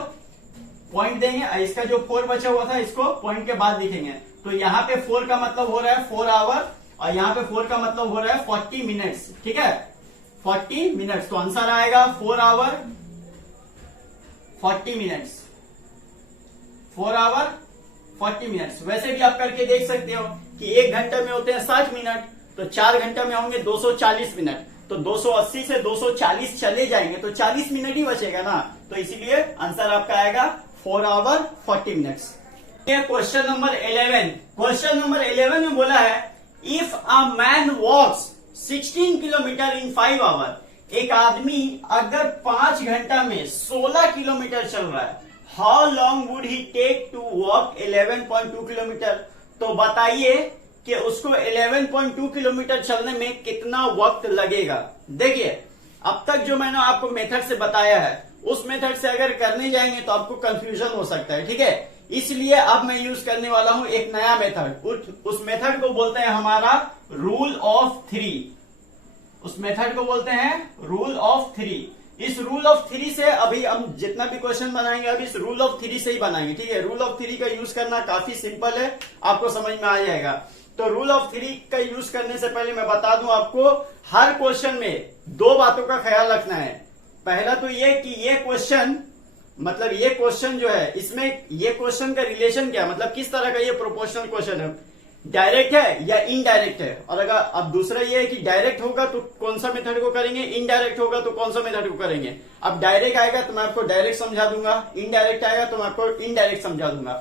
पॉइंट देंगे। इसका जो 4 बचा हुआ था इसको पॉइंट के बाद लिखेंगे। तो यहाँ पे 4 का मतलब हो रहा है 4 आवर, और यहाँ पे 4 का मतलब हो रहा है 40 मिनट्स। ठीक है, 40 मिनट्स। तो आंसर आएगा 4 आवर 40 मिनट्स, 4 आवर 40 मिनट्स। वैसे भी आप करके देख सकते हो कि 1 घंटे में होते हैं 60 मिनट, तो 4 घंटे में होंगे 240 मिनट। तो 280 से 240 चले जाएंगे तो 40 मिनट ही बचेगा ना, तो इसीलिए आंसर आपका आएगा 4 hour 40 minutes. Question number 11। Question number 11 में बोला है if a man walks 16 kilometre in 5 hour. एक आदमी अगर 5 घंटा में 16 किलोमीटर चल रहा है, how long would he take to walk 11.2 kilometre. तो बताइए कि उसको 11.2 किलोमीटर चलने में कितना वक्त लगेगा। देखिए अब तक जो मैंने आपको मेथड से बताया है उस मेथड से अगर करने जाएंगे तो आपको कंफ्यूजन हो सकता है। ठीक है, इसलिए अब मैं यूज करने वाला हूं एक नया मेथड। उस मेथड को बोलते हैं हमारा रूल ऑफ 3। उस मेथड को बोलते हैं रूल ऑफ 3। इस रूल ऑफ 3 से अभी हम जितना भी क्वेश्चन बनाएंगे अभी इस रूल ऑफ 3 से ही बनाएंगे। ठीक है, रूल ऑफ 3 का यूज करना काफी सिंपल है, आपको समझ में आ जाएगा। तो रूल ऑफ 3 का यूज करने से पहले मैं बता दूं आपको, हर क्वेश्चन में 2 बातों का ख्याल रखना है। पहला तो ये कि ये क्वेश्चन मतलब ये क्वेश्चन जो है इसमें ये क्वेश्चन का रिलेशन क्या है, मतलब किस तरह का ये प्रोपोर्शनल क्वेश्चन है, डायरेक्ट है या इनडायरेक्ट है। और अगर अब दूसरा ये है कि डायरेक्ट होगा तो कौन सा मेथड को करेंगे, इनडायरेक्ट होगा तो कौन सा मेथड को करेंगे। अब डायरेक्ट आएगा तो मैं आपको डायरेक्ट समझा दूंगा, इनडायरेक्ट आएगा तो मैं आपको इनडायरेक्ट समझा दूंगा।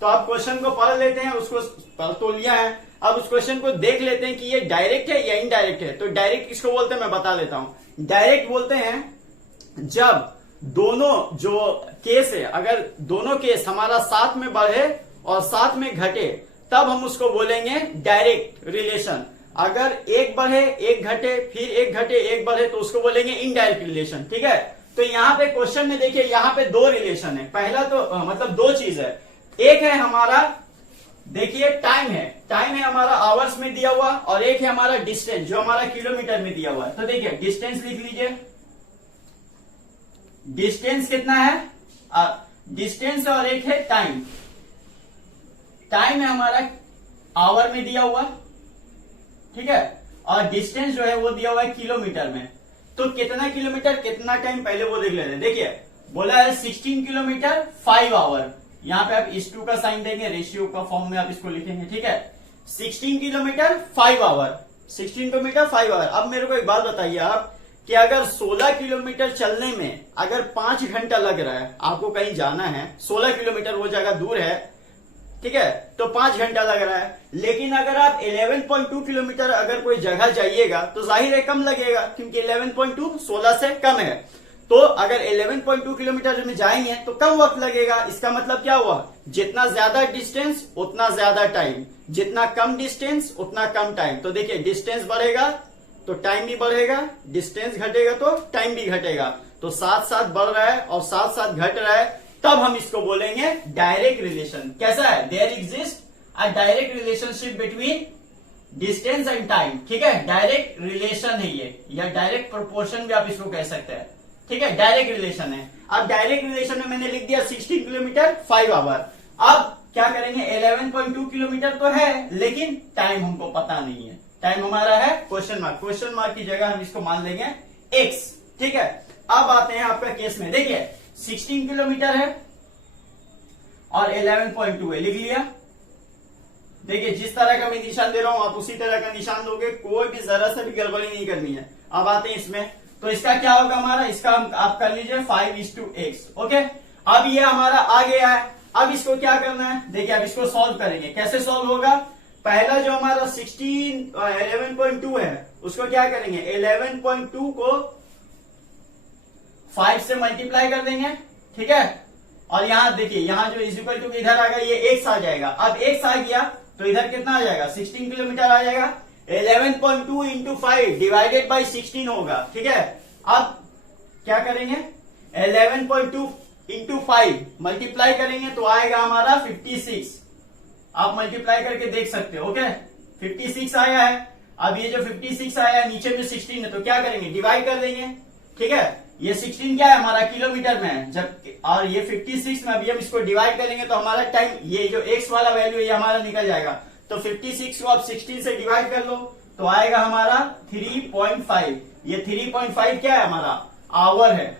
तो आप क्वेश्चन को पढ़ लेते हैं, उसको पढ़ तो लिया है, अब उस क्वेश्चन को देख लेते हैं कि ये डायरेक्ट है या इनडायरेक्ट है। तो डायरेक्ट किसको बोलते हैं मैं बता देता हूं। डायरेक्ट बोलते हैं जब दोनों जो केस है, अगर दोनों केस हमारा साथ में बढ़े और साथ में घटे तब हम उसको बोलेंगे डायरेक्ट रिलेशन। अगर एक बढ़े एक घटे फिर एक घटे एक बढ़े तो उसको बोलेंगे इनडायरेक्ट रिलेशन। ठीक है, तो यहाँ पे क्वेश्चन में देखिए यहाँ पे 2 रिलेशन है। पहला तो मतलब 2 चीज है, एक है हमारा देखिए टाइम है हमारा आवर्स में दिया हुआ, और एक है हमारा डिस्टेंस जो हमारा किलोमीटर में दिया हुआ है। तो देखिए डिस्टेंस लिख लीजिए, डिस्टेंस कितना है, डिस्टेंस, और एक है टाइम। टाइम है हमारा आवर में दिया हुआ, ठीक है, और डिस्टेंस जो है वो दिया हुआ है किलोमीटर में। तो कितना किलोमीटर कितना टाइम पहले वो देख लेते हैं। देखिए बोला है 16 किलोमीटर 5 आवर, यहां पे आप इस 2 का साइन देंगे, रेशियो का फॉर्म में आप इसको लिखेंगे। ठीक है, 16 किलोमीटर 5 आवर, 16 किलोमीटर 5 आवर। अब मेरे को एक बात बताइए आप कि अगर 16 किलोमीटर चलने में अगर 5 घंटा लग रहा है, आपको कहीं जाना है 16 किलोमीटर वो जगह दूर है, ठीक है, तो 5 घंटा लग रहा है। लेकिन अगर आप 11.2 किलोमीटर अगर कोई जगह जाइएगा तो जाहिर है कम लगेगा, क्योंकि 11.2 16 से कम है। तो अगर 11.2 किलोमीटर में जाएंगे तो कम वक्त लगेगा। इसका मतलब क्या हुआ, जितना ज्यादा डिस्टेंस उतना ज्यादा टाइम, जितना कम डिस्टेंस उतना कम टाइम। तो देखिए डिस्टेंस बढ़ेगा तो टाइम भी बढ़ेगा, डिस्टेंस घटेगा तो टाइम भी घटेगा। तो साथ साथ बढ़ रहा है और साथ साथ घट रहा है, तब हम इसको बोलेंगे डायरेक्ट रिलेशन। कैसा है, there exist a direct relationship between distance and time. ठीक है, डायरेक्ट रिलेशन है ये, या डायरेक्ट प्रोपोर्शन भी आप इसको कह सकते हैं। ठीक है, डायरेक्ट रिलेशन है। अब डायरेक्ट रिलेशन में मैंने लिख दिया 16 किलोमीटर 5 आवर। अब क्या करेंगे, 11.2 किलोमीटर तो है लेकिन टाइम हमको पता नहीं है। टाइम हमारा है क्वेश्चन मार्क, क्वेश्चन मार्क की जगह हम इसको मान लेंगे x। ठीक है, अब आते हैं आपका केस में। देखिए 16 किलोमीटर है और 11.2 है, लिख लिया। देखिए जिस तरह का मैं निशान दे रहा हूं आप उसी तरह का निशान दोगे, कोई भी जरा सा भी गड़बड़ी नहीं करनी है। अब आते हैं इसमें, तो इसका क्या होगा हमारा, इसका आप कर लीजिए 5:x। ओके, अब ये हमारा आ गया है। अब इसको क्या करना है, देखिए अब इसको सॉल्व करेंगे। कैसे सॉल्व होगा, पहला जो हमारा 11.2 है उसको क्या करेंगे, 11.2 को 5 से मल्टीप्लाई कर देंगे। ठीक है, और यहां देखिए यहां जो इज इक्वल टू इधर आ गया, ये x आ जाएगा। अब x आ गया तो इधर कितना आ जाएगा 16 किलोमीटर आ जाएगा। 11.2 इंटू 5 डिवाइडेड बाई 16 होगा, ठीक है। अब क्या करेंगे 11.2 इंटू 5 मल्टीप्लाई करेंगे तो आएगा हमारा 56। आप मल्टीप्लाई करके देख सकते हो, ओके। 56 आया है। अब ये जो 56 आया है नीचे में 16 है, तो क्या करेंगे डिवाइड कर देंगे, ठीक है। ये 16 क्या है हमारा किलोमीटर में है, जब और ये 56 में अभी हम इसको डिवाइड करेंगे तो हमारा टाइम, ये जो x वाला वैल्यू ये हमारा निकल जाएगा। तो 56 को आप 16 से डिवाइड कर लो तो आएगा हमारा 3.5। ये 3.5 क्या है हमारा आवर है,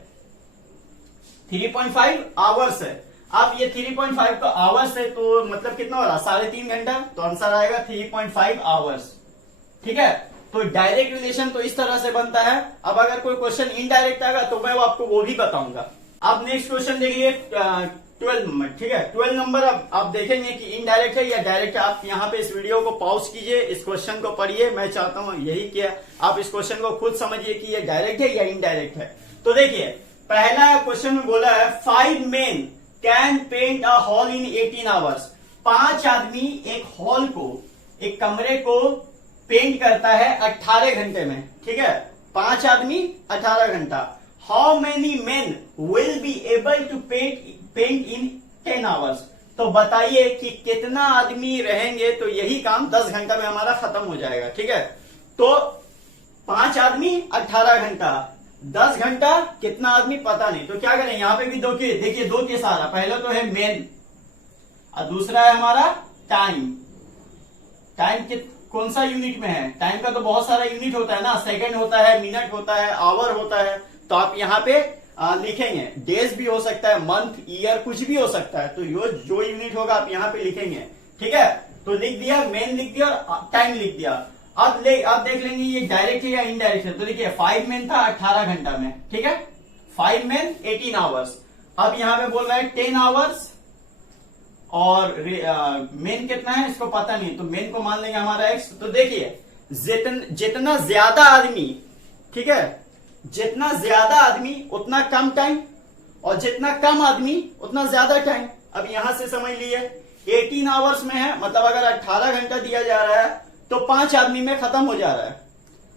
3.5 आवर्स है। अब ये 3.5 का आवर्स है तो मतलब कितना हो रहा 3.5 घंटा, तो आंसर आएगा 3.5 आवर्स, ठीक है। तो डायरेक्ट रिलेशन तो इस तरह से बनता है। अब अगर कोई क्वेश्चन इनडायरेक्ट आएगा तो मैं आपको वो भी बताऊंगा। अब नेक्स्ट क्वेश्चन देखिए 12 नंबर, ठीक है। 12 नंबर अब आप देखेंगे कि इनडायरेक्ट है या डायरेक्ट है। आप यहाँ पे इस वीडियो को पॉज कीजिए, इस क्वेश्चन को पढ़िए। मैं चाहता हूं यही कि आप इस क्वेश्चन को खुद समझिए कि ये डायरेक्ट है या इनडायरेक्ट है। तो देखिए पहला क्वेश्चन में बोला है 5 men can paint a hall in 18 hours. 5 आदमी एक हॉल को, एक कमरे को पेंट करता है 18 घंटे में, ठीक है। 5 आदमी 18 घंटा। How many men will be able to paint in 10 hours. तो बताइए कि कितना आदमी रहेंगे तो यही काम 10 घंटा में हमारा खत्म हो जाएगा, ठीक है। तो 5 आदमी 18 घंटा, 10 घंटा कितना आदमी पता नहीं। तो क्या करें यहां पे भी देखिए 2 केस आ रहा। पहला तो है मेन और दूसरा है हमारा टाइम। टाइम कौन सा यूनिट में है, टाइम का तो बहुत सारा यूनिट होता है ना, सेकंड होता है, मिनट होता है, आवर होता है। तो आप यहाँ पे लिखेंगे, डेज भी हो सकता है, मंथ, ईयर, कुछ भी हो सकता है। तो जो यूनिट होगा आप यहाँ पे लिखेंगे, ठीक है। तो लिख दिया, मेन लिख दिया और टाइम लिख दिया। अब देख लेंगे ये डायरेक्ट है या इनडायरेक्ट है। तो देखिए 5 मेन था 18 घंटा में, ठीक है। 5 मेन 18 आवर्स। अब यहाँ पे बोल रहा है 10 आवर्स और मेन कितना है इसको पता नहीं, तो मेन को मान लेंगे हमारा एक्स। तो देखिए जितना ज्यादा आदमी, ठीक है, जितना ज्यादा आदमी उतना कम टाइम और जितना कम आदमी उतना ज्यादा टाइम। अब यहां से समझ लिए 18 आवर्स में है, मतलब अगर 18 घंटा दिया जा रहा है तो 5 आदमी में खत्म हो जा रहा है।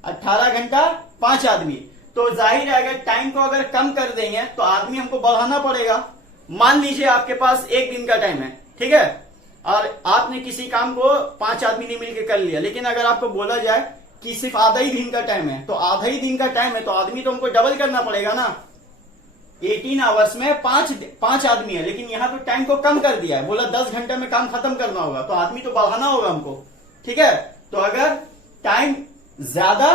18 घंटा 5 आदमी, तो जाहिर है अगर टाइम को अगर कम कर देंगे तो आदमी हमको बढ़ाना पड़ेगा। मान लीजिए आपके पास 1 दिन का टाइम है, ठीक है, और आपने किसी काम को 5 आदमी ने मिलकर कर लिया। लेकिन अगर आपको बोला जाए कि सिर्फ आधा ही दिन का टाइम है, तो आधा ही दिन का टाइम है तो आदमी तो हमको डबल करना पड़ेगा ना। 18 आवर्स में 5 आदमी है, लेकिन यहां तो टाइम को कम कर दिया है, बोला 10 घंटे में काम खत्म करना होगा, तो आदमी तो बढ़ाना होगा हमको, ठीक है। तो अगर टाइम ज्यादा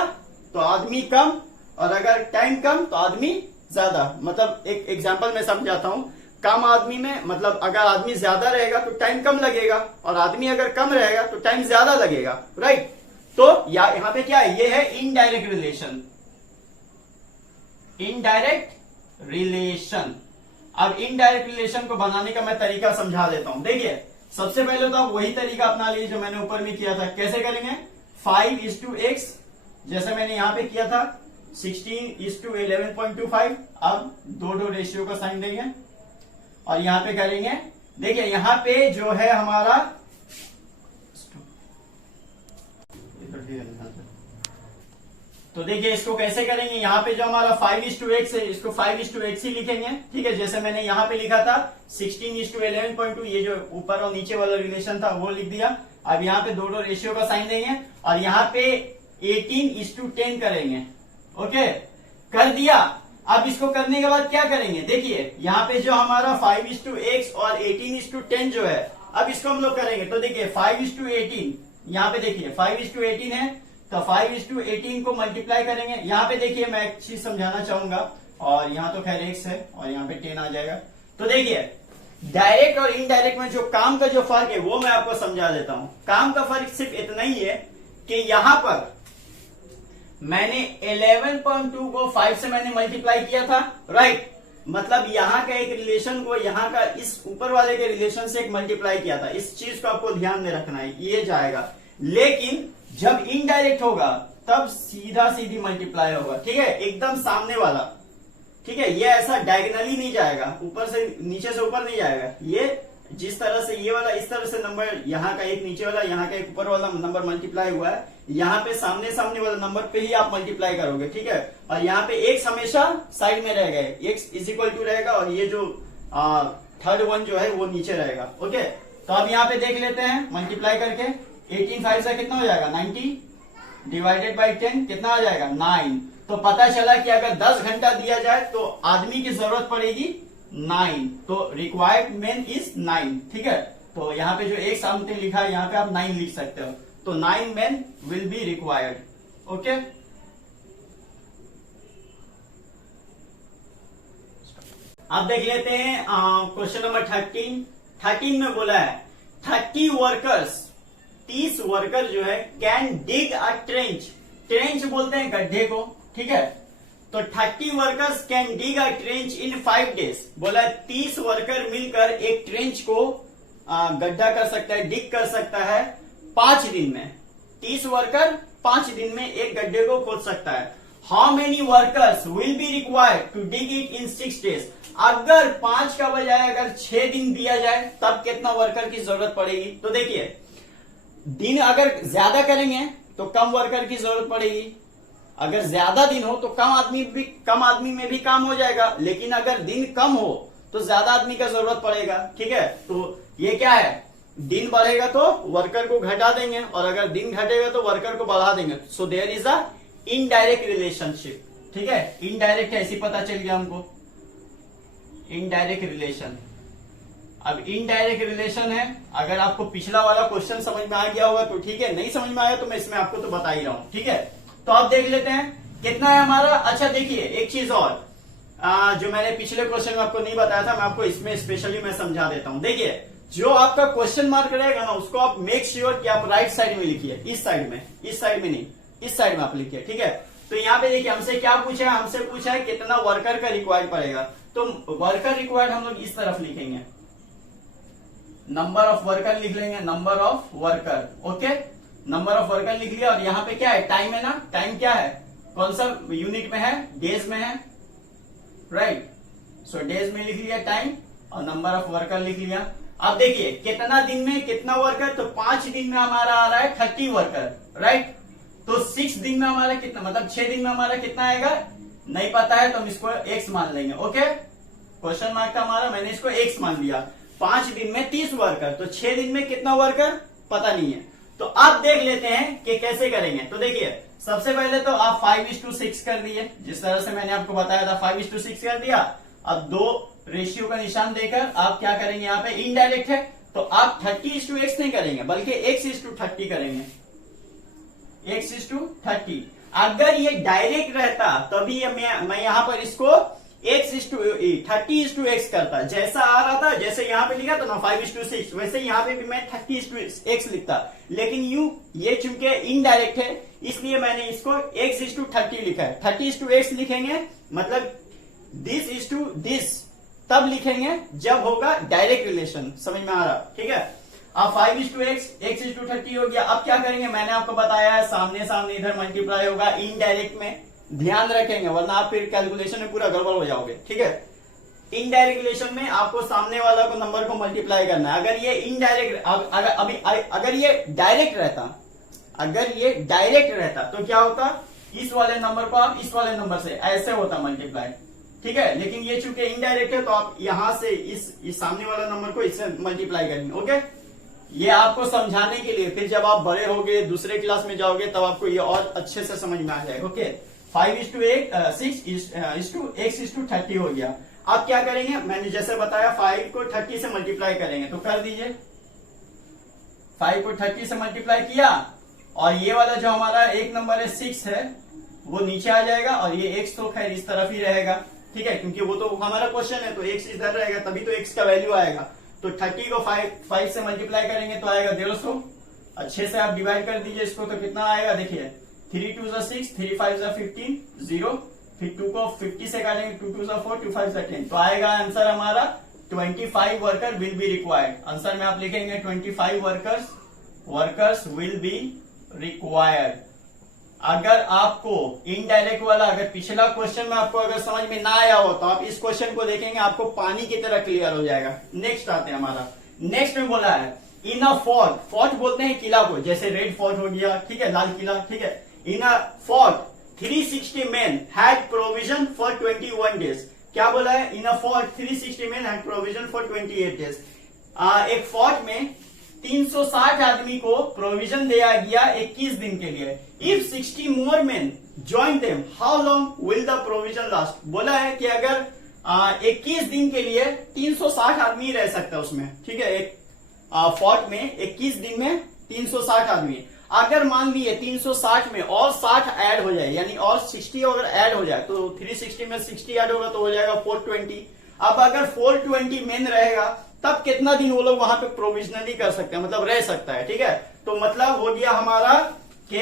तो आदमी कम, और अगर टाइम कम तो आदमी ज्यादा। मतलब एक एग्जाम्पल मैं समझाता हूं, कम आदमी में मतलब अगर आदमी ज्यादा रहेगा तो टाइम कम लगेगा, और आदमी अगर कम रहेगा तो टाइम ज्यादा लगेगा, राइट। तो यहां पे क्या है, ये है इनडायरेक्ट रिलेशन, इनडायरेक्ट रिलेशन। अब इनडायरेक्ट रिलेशन को बनाने का मैं तरीका समझा देता हूं। देखिए सबसे पहले तो आप वही तरीका अपना लीजिए जो मैंने ऊपर में किया था। कैसे करेंगे 5:x, जैसे मैंने यहां पे किया था 16:11.25। अब दो रेशियो का साइन देंगे और यहां पे करेंगे, देखिए यहां पे जो है हमारा, तो देखिए इसको कैसे करेंगे, यहां पे जो हमारा 5:x है इसको 5:x ही लिखेंगे, ठीक है। जैसे मैंने यहां पे लिखा था 16:11.2, ये जो ऊपर और नीचे वाला रिलेशन था वो लिख दिया। अब यहाँ पे दो रेशियो का साइन देंगे और यहाँ पे 18:10 करेंगे, ओके, कर दिया। अब इसको करने के बाद क्या करेंगे, देखिए यहाँ पे जो हमारा 5:x और 18:10 जो है, अब इसको हम लोग करेंगे। तो देखिए 5:18, यहाँ पे देखिए 5:18 है, तो 5:18 को मल्टीप्लाई करेंगे। यहाँ पे देखिए मैं एक चीज समझाना चाहूंगा, और यहाँ तो खैर x है और यहाँ पे 10 आ जाएगा। तो देखिए डायरेक्ट और इनडायरेक्ट में जो काम का जो फर्क है वो मैं आपको समझा देता हूं। काम का फर्क सिर्फ इतना ही है कि यहां पर मैंने 11.2 को 5 से मैंने मल्टीप्लाई किया था, राइट। मतलब यहां का एक रिलेशन को यहां का इस ऊपर वाले के रिलेशन से एक मल्टीप्लाई किया था। इस चीज को आपको ध्यान में रखना है, ये जाएगा। लेकिन जब इनडायरेक्ट होगा तब सीधा सीधी मल्टीप्लाई होगा, ठीक है, एकदम सामने वाला, ठीक है। ये ऐसा डायगनली नहीं जाएगा, ऊपर से नीचे से ऊपर नहीं जाएगा, ये जिस तरह से ये वाला इस तरह से नंबर यहाँ का एक नीचे वाला यहाँ का एक ऊपर वाला नंबर मल्टीप्लाई हुआ है, यहाँ पे सामने सामने वाला नंबर पे ही आप मल्टीप्लाई करोगे, ठीक है। और यहाँ पे एक्स हमेशा साइड में रहेगा, एक्स इज इक्वल टू रहेगा, और ये जो थर्ड वन जो है वो नीचे रहेगा। ओके, तो अब यहाँ पे देख लेते हैं मल्टीप्लाई करके। 18 5 से कितना हो जाएगा 90 डिवाइडेड बाई 10 कितना आ जाएगा 9। तो पता चला कि अगर 10 घंटा दिया जाए तो आदमी की जरूरत पड़ेगी 9, तो रिक्वायर्ड मेन इज 9, ठीक है। तो यहाँ पे जो एक समथिंग लिखा है यहाँ पे आप 9 लिख सकते हो, तो 9 men will be required. Okay, अब देख लेते हैं क्वेश्चन नंबर 13 में बोला है 30 वर्कर्स, 30 वर्कर जो है can dig a trench, trench बोलते हैं गड्ढे को, ठीक है। तो 30 workers can dig a trench in 5 days, बोला 30 वर्कर मिलकर एक ट्रेंच को गड्ढा कर सकता है, डिग कर सकता है 5 दिन में। 30 वर्कर 5 दिन में एक गड्ढे को खोद सकता है। How many workers will be required to dig it in 6 days, अगर 5 का बजाय अगर 6 दिन दिया जाए तब कितना वर्कर की जरूरत पड़ेगी। तो देखिए, दिन अगर ज्यादा करेंगे तो कम वर्कर की जरूरत पड़ेगी, अगर ज्यादा दिन हो तो कम आदमी में भी काम हो जाएगा, लेकिन अगर दिन कम हो तो ज्यादा आदमी का जरूरत पड़ेगा, ठीक है। तो ये क्या है, दिन बढ़ेगा तो वर्कर को घटा देंगे, और अगर दिन घटेगा तो वर्कर को बढ़ा देंगे। So there is a indirect relationship, ठीक है। इनडायरेक्ट ऐसी पता चल गया हमको, इनडायरेक्ट रिलेशन। अब इनडायरेक्ट रिलेशन है, अगर आपको पिछला वाला क्वेश्चन समझ में आ गया होगा तो ठीक है, नहीं समझ में आया तो मैं इसमें आपको तो बता ही रहा हूं, ठीक है। तो आप देख लेते हैं कितना है हमारा। अच्छा देखिए, एक चीज और जो मैंने पिछले क्वेश्चन में आपको नहीं बताया था, मैं आपको इसमें स्पेशली मैं समझा देता हूं। देखिए, जो आपका क्वेश्चन मार्क रहेगा ना, उसको आप मेक श्योर कि आप राइट साइड में लिखिए, इस साइड में नहीं, इस साइड में आप लिखिए, ठीक है। तो यहाँ पे देखिए हमसे क्या पूछा है, हमसे पूछा है कितना वर्कर का रिक्वायर्ड पड़ेगा। तो वर्कर रिक्वायर्ड हम लोग इस तरफ लिखेंगे, नंबर ऑफ वर्कर लिख लेंगे, number of worker. Okay, number of worker लिख लिया। और यहाँ पे क्या है, टाइम है ना, टाइम क्या है, कौन सा यूनिट में है, डेज में है, राइट। सो डेज में लिख लिया टाइम, और नंबर ऑफ वर्कर लिख लिया। अब देखिए कितना दिन में कितना वर्कर, तो 5 दिन में हमारा आ रहा है 30 वर्कर, राइट। तो 6 दिन में हमारा कितना, मतलब 6 दिन में हमारा कितना आएगा नहीं पता है, तो हम इसको x मान लेंगे। ओके, क्वेश्चन मार्क था हमारा, मैंने इसको x मान लिया। 5 दिन में 30 वर्कर, तो 6 दिन में कितना वर्कर पता नहीं है। तो अब देख लेते हैं कि कैसे करेंगे। तो देखिए, सबसे पहले तो आप 5:6 कर दिए, जिस तरह से मैंने आपको बताया था 5:6 कर दिया। अब 2 रेशियो का निशान देकर आप क्या करेंगे, यहाँ पे इनडायरेक्ट है तो आप 30:x नहीं करेंगे, बल्कि x:30 करेंगे, x:30। अगर ये डायरेक्ट रहता तभी मैं यहाँ पर इसको x:30x करता, जैसा आ रहा था, जैसे यहाँ पे लिखा था ना 5:6, वैसे यहाँ पे भी मैं 30x लिखता। लेकिन ये चूंकि इनडायरेक्ट है, इसलिए मैंने इसको x:30 लिखा है। 30x लिखेंगे मतलब this तब लिखेंगे जब होगा डायरेक्ट रिलेशन, समझ में आ रहा, ठीक है। अब 5:x, x:30 हो गया। अब क्या करेंगे, मैंने आपको बताया है सामने सामने इधर मल्टीप्लाई होगा, इनडायरेक्ट में ध्यान रखेंगे, वरना आप फिर कैलकुलेशन में पूरा गड़बड़ हो जाओगे, ठीक है। इनडायरेक्ट रिलेशन में आपको सामने वाला को नंबर को मल्टीप्लाई करना है। अगर ये इनडायरेक्ट, अगर ये डायरेक्ट रहता तो क्या होता, इस वाले नंबर को आप इस वाले नंबर से ऐसे होता मल्टीप्लाई, ठीक है। लेकिन ये चूंकि इनडायरेक्ट है तो आप यहां से इस सामने वाला नंबर को इससे मल्टीप्लाई करेंगे। ओके, ये आपको समझाने के लिए, फिर जब आप बड़े होगे दूसरे क्लास में जाओगे तब आपको ये और अच्छे से समझ में आ जाएगा। ओके, 5:6x:30 हो गया। अब क्या करेंगे, मैंने जैसे बताया 5 को 30 से मल्टीप्लाई करेंगे, तो कर दीजिए। 5 को 30 से मल्टीप्लाई किया, और ये वाला जो हमारा एक नंबर है 6 है वो नीचे आ जाएगा, और ये x तो खैर इस तरफ ही रहेगा, ठीक है, क्योंकि वो तो हमारा क्वेश्चन है, तो x इधर रहेगा तभी तो x का वैल्यू आएगा। तो 30 को 5 से मल्टीप्लाई करेंगे तो आएगा 150। अच्छे से आप डिवाइड कर दीजिए इसको, तो कितना आएगा देखिए, 3 2 6, 3 5 15, 0, फिर 2 को 50 से काटेंगे, 2 2 4, 2 5 10, तो आएगा आंसर हमारा 25 worker will be required. Answer में आप लिखेंगे 25 वर्कर्स विल बी रिक्वायर्ड। अगर आपको इनडायरेक्ट वाला, अगर पिछला क्वेश्चन में आपको अगर समझ में ना आया हो तो आप इस क्वेश्चन को देखेंगे, आपको पानी की तरह क्लियर हो जाएगा। नेक्स्ट आते हैं हमारा नेक्स्ट में बोला है इन अ फोर्ट, फोर्ट बोलते हैं किला को, जैसे रेड फोर्ट हो गया, ठीक है, लाल किला, ठीक है। In a fort 360 men had provision for 21 days। क्या बोला है? In a fort 360 men had provision for 28 days। एक फोर्ट में 360 आदमी को प्रोविजन दिया गया 21 दिन के लिए। If 60 more men join them, how long will the provision last? बोला है कि अगर 21 दिन के लिए 360 आदमी रह सकता है उसमें, ठीक है, एक फोर्ट में 21 दिन में 360 आदमी। अगर मान लिए 360 में और 60 ऐड हो जाए, यानी और 60 अगर ऐड हो जाए, तो 360 में 60 ऐड होगा तो हो जाएगा 420। अब अगर 420 मेन रहेगा तब कितना दिन वो लोग वहां पे प्रोविजनली कर सकते हैं, मतलब रह सकता है, ठीक है। तो मतलब हो गया हमारा कि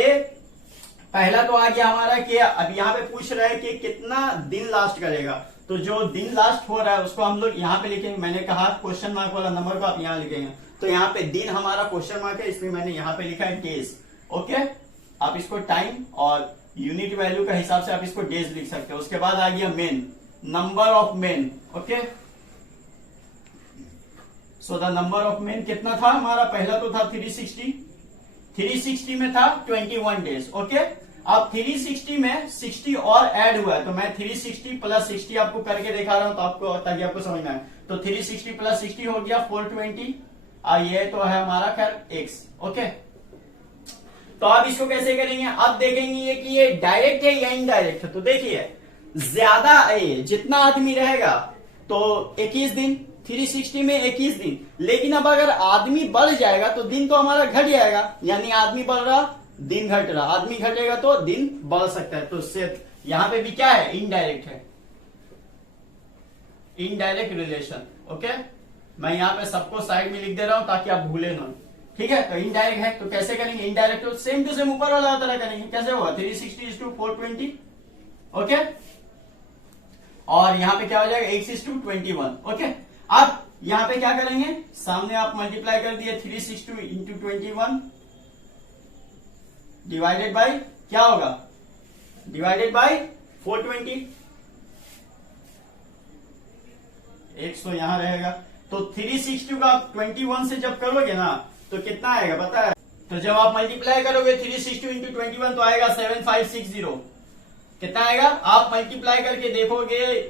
पहला तो आ गया हमारा कि अब यहाँ पे पूछ रहा है कि कितना दिन लास्ट करेगा। तो जो दिन लास्ट हो रहा है उसको हम लोग यहाँ पे लिखेंगे। मैंने कहा क्वेश्चन मार्क वाला नंबर को आप यहाँ लिखेंगे, तो यहाँ पे दिन हमारा क्वेश्चन मार्क है, इसलिए मैंने यहाँ पे लिखा है डेज। ओके, आप इसको टाइम और यूनिट वैल्यू का हिसाब से आप इसको डेज लिख सकते हो। उसके बाद आ गया main, number of main. Okay, so the number of main कितना था हमारा? पहला तो था 360 में था 21 डेज। ओके, अब 360 में 60 और ऐड हुआ है, तो मैं 360 प्लस 60 आपको करके दिखा रहा हूं, तो आपको ताकि आपको समझ में आए। तो 360 प्लस 60 हो गया 420, ये तो है हमारा खैर एक्स। ओके, तो अब इसको कैसे करेंगे? अब देखेंगे कि ये डायरेक्ट है या इनडायरेक्ट है। तो देखिए, ज्यादा जितना आदमी रहेगा तो 21 दिन, 360 में 21 दिन, लेकिन अब अगर आदमी बढ़ जाएगा तो दिन तो हमारा घट जाएगा, यानी आदमी बढ़ रहा दिन घट रहा, आदमी घटेगा तो दिन बढ़ सकता है। तो उससे यहां पे भी क्या है? इनडायरेक्ट है, इनडायरेक्ट रिलेशन। ओके, मैं यहां पे सबको साइड में लिख दे रहा हूं ताकि आप भूले ना, ठीक है। तो इनडायरेक्ट है तो कैसे करेंगे? इनडायरेक्ट तो सेम टू सेम ऊपर वाला तरह करेंगे। कैसे होगा? 360:420। ओके, और यहां पे क्या हो जाएगा? x:21। ओके, अब यहां पे क्या करेंगे? सामने आप मल्टीप्लाई कर दिए 360 × 21 डिवाइडेड बाय क्या होगा? Divided by 420। 100 यहां रहेगा, तो 360 का आप 21 से जब करोगे ना तो कितना आएगा पता है? तो जब आप मल्टीप्लाई करोगे 360 × 21 तो आएगा 7560। कितना आएगा? आप मल्टीप्लाई करके देखोगे,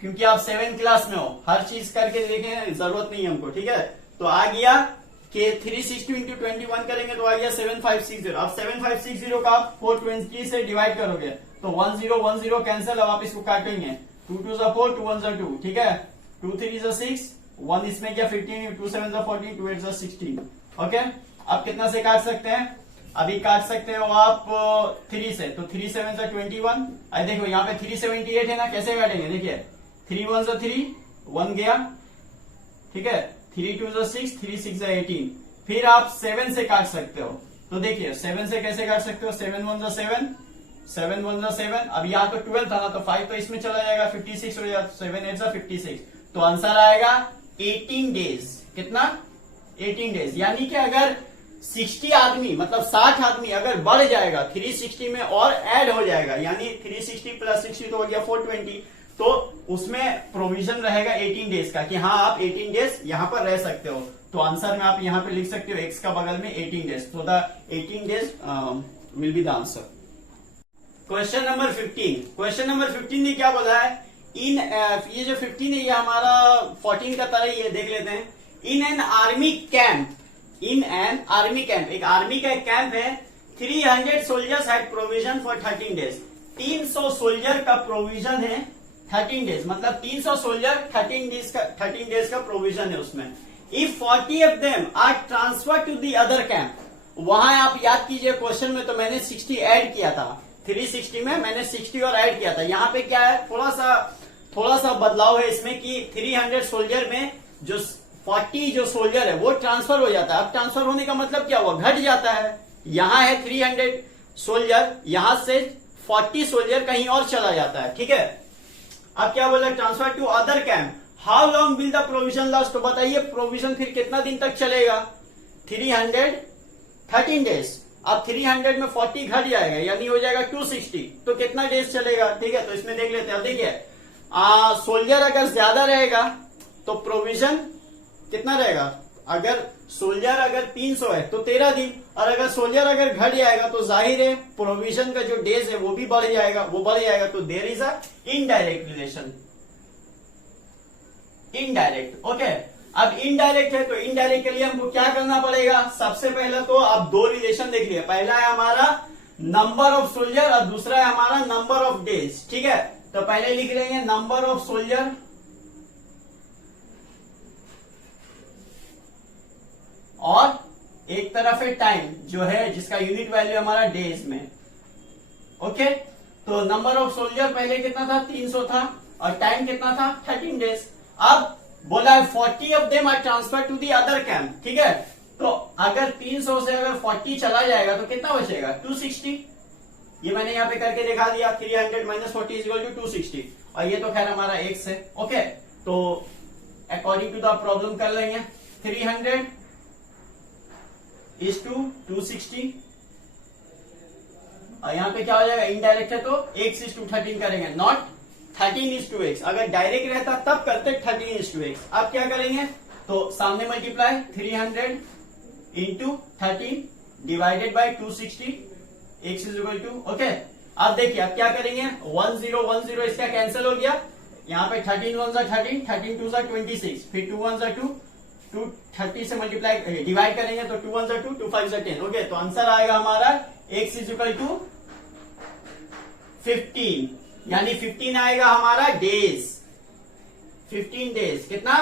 क्योंकि आप 7 क्लास में हो, हर चीज करके देखें, जरूरत नहीं है हमको, ठीक है। तो आ गया कि 360 × 21 करेंगे तो आ गया 7560। अब 7560 का आप 420 से डिवाइड करोगे तो 10 कैंसिल। अब आप इसको काटेंगे, 2 2 4, 2 1 2, ठीक है, 2 3 6, 1 इसमें क्या 15, 2 7 14, 2 8 16। ओके, अब कितना से काट सकते हैं? अभी काट सकते हो आप 3 से, तो 3 7 21। अब देखो यहाँ पे 378 है ना, कैसे काटेंगे? देखिए 3 1 3, 1 गया, ठीक है, 3 2 6, 3 6 18। फिर आप 7 से काट सकते हो, तो देखिए 7 से कैसे काट सकते हो? 7 1 7, 7 1 7। अब यहाँ तो 12 था ना, तो 5 तो इसमें चला जाएगा, 56 हो जाएगा, 7 8 56। तो आंसर आएगा 18 डेज। कितना? 18 डेज। यानी कि अगर 60 आदमी मतलब 60 आदमी अगर बढ़ जाएगा 360 में और ऐड हो जाएगा, यानी 360 प्लस 60 तो हो गया 420, तो उसमें प्रोविजन रहेगा 18 डेज का, कि हाँ आप 18 डेज यहां पर रह सकते हो। तो आंसर में आप यहां पे लिख सकते हो एक्स का बगल में 18 डेज, तो the 18 days will be the answer. Question number 15। Question number 15 ने क्या बोला है? इन ये जो 15 है ये हमारा 14 का तरह ही है, देख लेते हैं। In an army camp, in an army camp, एक आर्मी का एक कैंप है, 300 soldiers had provision for 13 days. 300 soldier का प्रोविजन है 13 डेज, मतलब 300 सोल्जर 13 डेज का प्रोविजन है उसमें। If 40 of them are transfer to the other camp, वहां आप याद कीजिए क्वेश्चन में तो मैंने 60 ऐड किया था, 360 में मैंने 60 और ऐड किया था। यहाँ पे क्या है, थोड़ा सा बदलाव है इसमें कि 300 सोल्जर में जो 40 जो सोल्जर है वो ट्रांसफर हो जाता है। अब ट्रांसफर होने का मतलब क्या हुआ? घट जाता है। यहां है 300 सोल्जर, यहां से 40 सोल्जर कहीं और चला जाता है, ठीक है। अब क्या बोला? Transfer to other camp. How long will the provision last? तो बताइए प्रोविजन फिर कितना दिन तक चलेगा? 13 डेज। अब 300 में 40 घट जाएगा, यानी हो जाएगा 260, तो कितना डेज चलेगा? ठीक है, तो इसमें देख लेते हैं। अब देखिए सोल्जर अगर ज्यादा रहेगा तो प्रोविजन कितना रहेगा? अगर सोल्जर अगर 300 है तो 13 दिन, और अगर सोल्जर अगर घट जाएगा तो जाहिर है प्रोविजन का जो डेज है वो भी बढ़ जाएगा, तो there is a indirect relation, indirect. Okay, अब इनडायरेक्ट है तो इनडायरेक्ट के लिए हमको क्या करना पड़ेगा? सबसे पहले तो आप दो रिलेशन देख लिया, पहला है हमारा नंबर ऑफ सोल्जर और दूसरा है हमारा नंबर ऑफ डेज। ठीक है, तो पहले लिख लेंगे नंबर ऑफ सोल्जर और एक तरफ है टाइम जो है जिसका यूनिट वैल्यू हमारा डेज में। ओके, तो नंबर ऑफ सोल्जर पहले कितना था? 300 था, और टाइम कितना था? 13 डेज। अब बोला है 40 of them are transfer to the other camp. ठीक है, तो अगर 300 से अगर 40 चला जाएगा तो कितना बचेगा? 260। ये मैंने यहाँ पे करके दिखा दिया, 300 माइनस 40 इक्वल टू 260, और ये तो खैर हमारा एक्स है। ओके, तो अकॉर्डिंग टू द प्रॉब्लम कर लेंगे 300 इज टू 260, और यहाँ पे क्या हो जाएगा? इनडायरेक्ट है तो x इज टू 13 करेंगे, नॉट 13 इज टू एक्स। अगर डायरेक्ट रहता तब करते 13 इज टू एक्स। अब क्या करेंगे? तो सामने multiply 300 into 13 divided by 260, x is equal to. Okay, अब देखिए अब क्या करेंगे? 1010 इसका कैंसिल हो गया, यहाँ पे 13 1 जा 13, 13 2 जा 26, फिर 2 1 जा 2, 230 से मल्टीप्लाई डिवाइड करेंगे तो 2 1 जा 2, 2 5 जा 10। ओके, तो आंसर आएगा हमारा एक्स इज इक्वल टू 15, यानी 15 आएगा हमारा डेज, 15 डेज। कितना?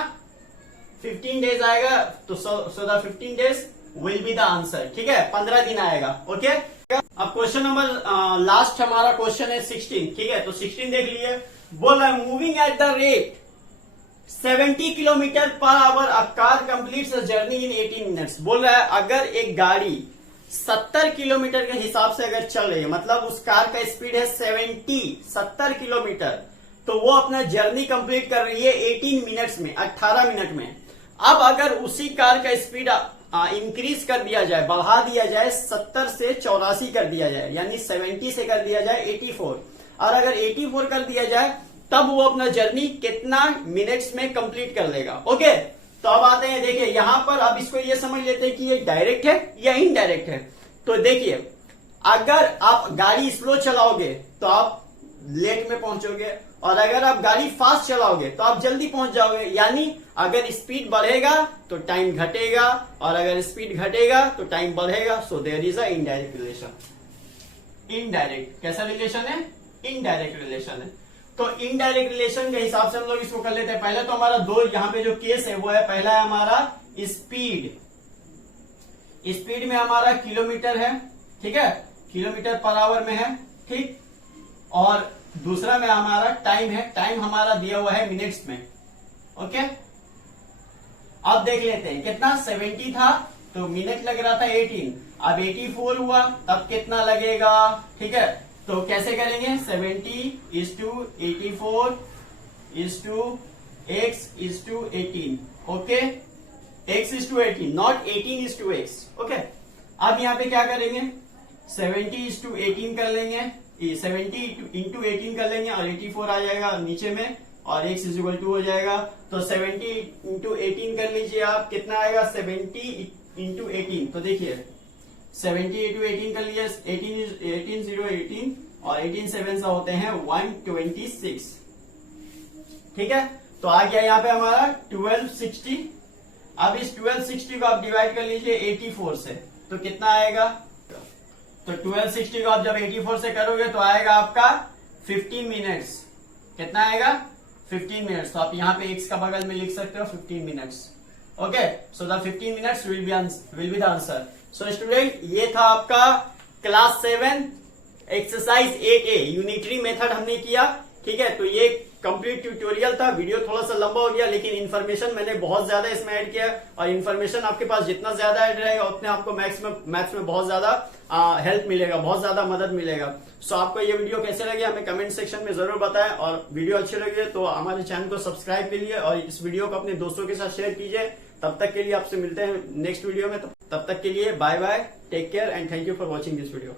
15 डेज आएगा, तो so the 15 days will be the answer. ठीक है, 15 दिन आएगा। ओके, अब क्वेश्चन नंबर लास्ट हमारा क्वेश्चन है 16। ठीक है, तो 16 देख लिए, बोल रहा है moving at the rate 70 kilometre per hour a car completes a journey in 18 minutes. बोल रहा है अगर एक गाड़ी 70 किलोमीटर के हिसाब से अगर चल रही है, मतलब उस कार का स्पीड है 70 किलोमीटर, तो वो अपना जर्नी कंप्लीट कर रही है 18 मिनट्स में, 18 मिनट में। अब अगर उसी कार का स्पीड इंक्रीज कर दिया जाए, बढ़ा दिया जाए, 70 से 84 कर दिया जाए, यानी 70 से कर दिया जाए 84, और अगर 84 कर दिया जाए तब वो अपना जर्नी कितना मिनट्स में कंप्लीट कर लेगा। ओके, तो अब आते हैं, देखिए यहां पर अब इसको ये समझ लेते हैं कि ये डायरेक्ट है या इनडायरेक्ट है। तो देखिए अगर आप गाड़ी स्लो चलाओगे तो आप लेट में पहुंचोगे, और अगर आप गाड़ी फास्ट चलाओगे तो आप जल्दी पहुंच जाओगे। यानी अगर स्पीड बढ़ेगा तो टाइम घटेगा, और अगर स्पीड घटेगा तो टाइम बढ़ेगा। So there is a indirect relation. Indirect कैसा रिलेशन है? इनडायरेक्ट रिलेशन है। तो इनडायरेक्ट रिलेशन के हिसाब से हम लोग इसको कर लेते हैं। पहले तो हमारा दो यहाँ पे जो केस है वो है, पहला है हमारा स्पीड, स्पीड में हमारा किलोमीटर है। ठीक है, किलोमीटर पर आवर में है। ठीक, और दूसरा में हमारा टाइम है, टाइम हमारा दिया हुआ है मिनट्स में। ओके, अब देख लेते हैं कितना 70 था तो मिनट लग रहा था 18, अब 84 हुआ तब कितना लगेगा। ठीक है, तो कैसे करेंगे? 70 is to 84 is to x is to 18। Okay, x is to 18, not 18 is to x. Okay, अब यहाँ पे क्या करेंगे? 70 इज टू 18 कर लेंगे, 70 इंटू 18 कर लेंगे, और 84 आ जाएगा नीचे में, और x इज इक्वल टू हो जाएगा। तो 70 इंटू 18 कर लीजिए आप, कितना आएगा? 70 इंटू 18, तो देखिए 70 इंटू 18 कर लीजिए, 18 0 18, और 18 7 होते हैं 126। ठीक है, तो आ गया यहाँ पे हमारा 1260। अब इस 1260 को आप डिवाइड कर लीजिए 84 से, तो कितना आएगा? तो 1260 को आप जब 84 से करोगे तो आएगा आपका 15 मिनट्स। कितना आएगा? 15 मिनट्स। तो आप यहाँ पे x का बगल में लिख सकते हो 15 minutes. Okay, so the 15 minutes will be the answer. So student, ये था आपका class 7 exercise 8A unitary method हमने किया। ठीक है, तो ये कंप्लीट ट्यूटोरियल था। वीडियो थोड़ा सा लंबा हो गया, लेकिन इन्फॉर्मेशन मैंने बहुत ज्यादा इसमें ऐड किया, और इन्फॉर्मेशन आपके पास जितना ज्यादा ऐड रहेगा उतने आपको मैथ्स में बहुत ज्यादा हेल्प मिलेगा, बहुत ज्यादा मदद मिलेगा। सो आपको ये वीडियो कैसे लगे हमें कमेंट सेक्शन में जरूर बताएं, और वीडियो अच्छी लगी तो हमारे चैनल को सब्सक्राइब कीजिए, और इस वीडियो को अपने दोस्तों के साथ शेयर कीजिए। तब तक के लिए आपसे मिलते हैं नेक्स्ट वीडियो में, तब तक के लिए bye bye, take care and thank you for watching this video.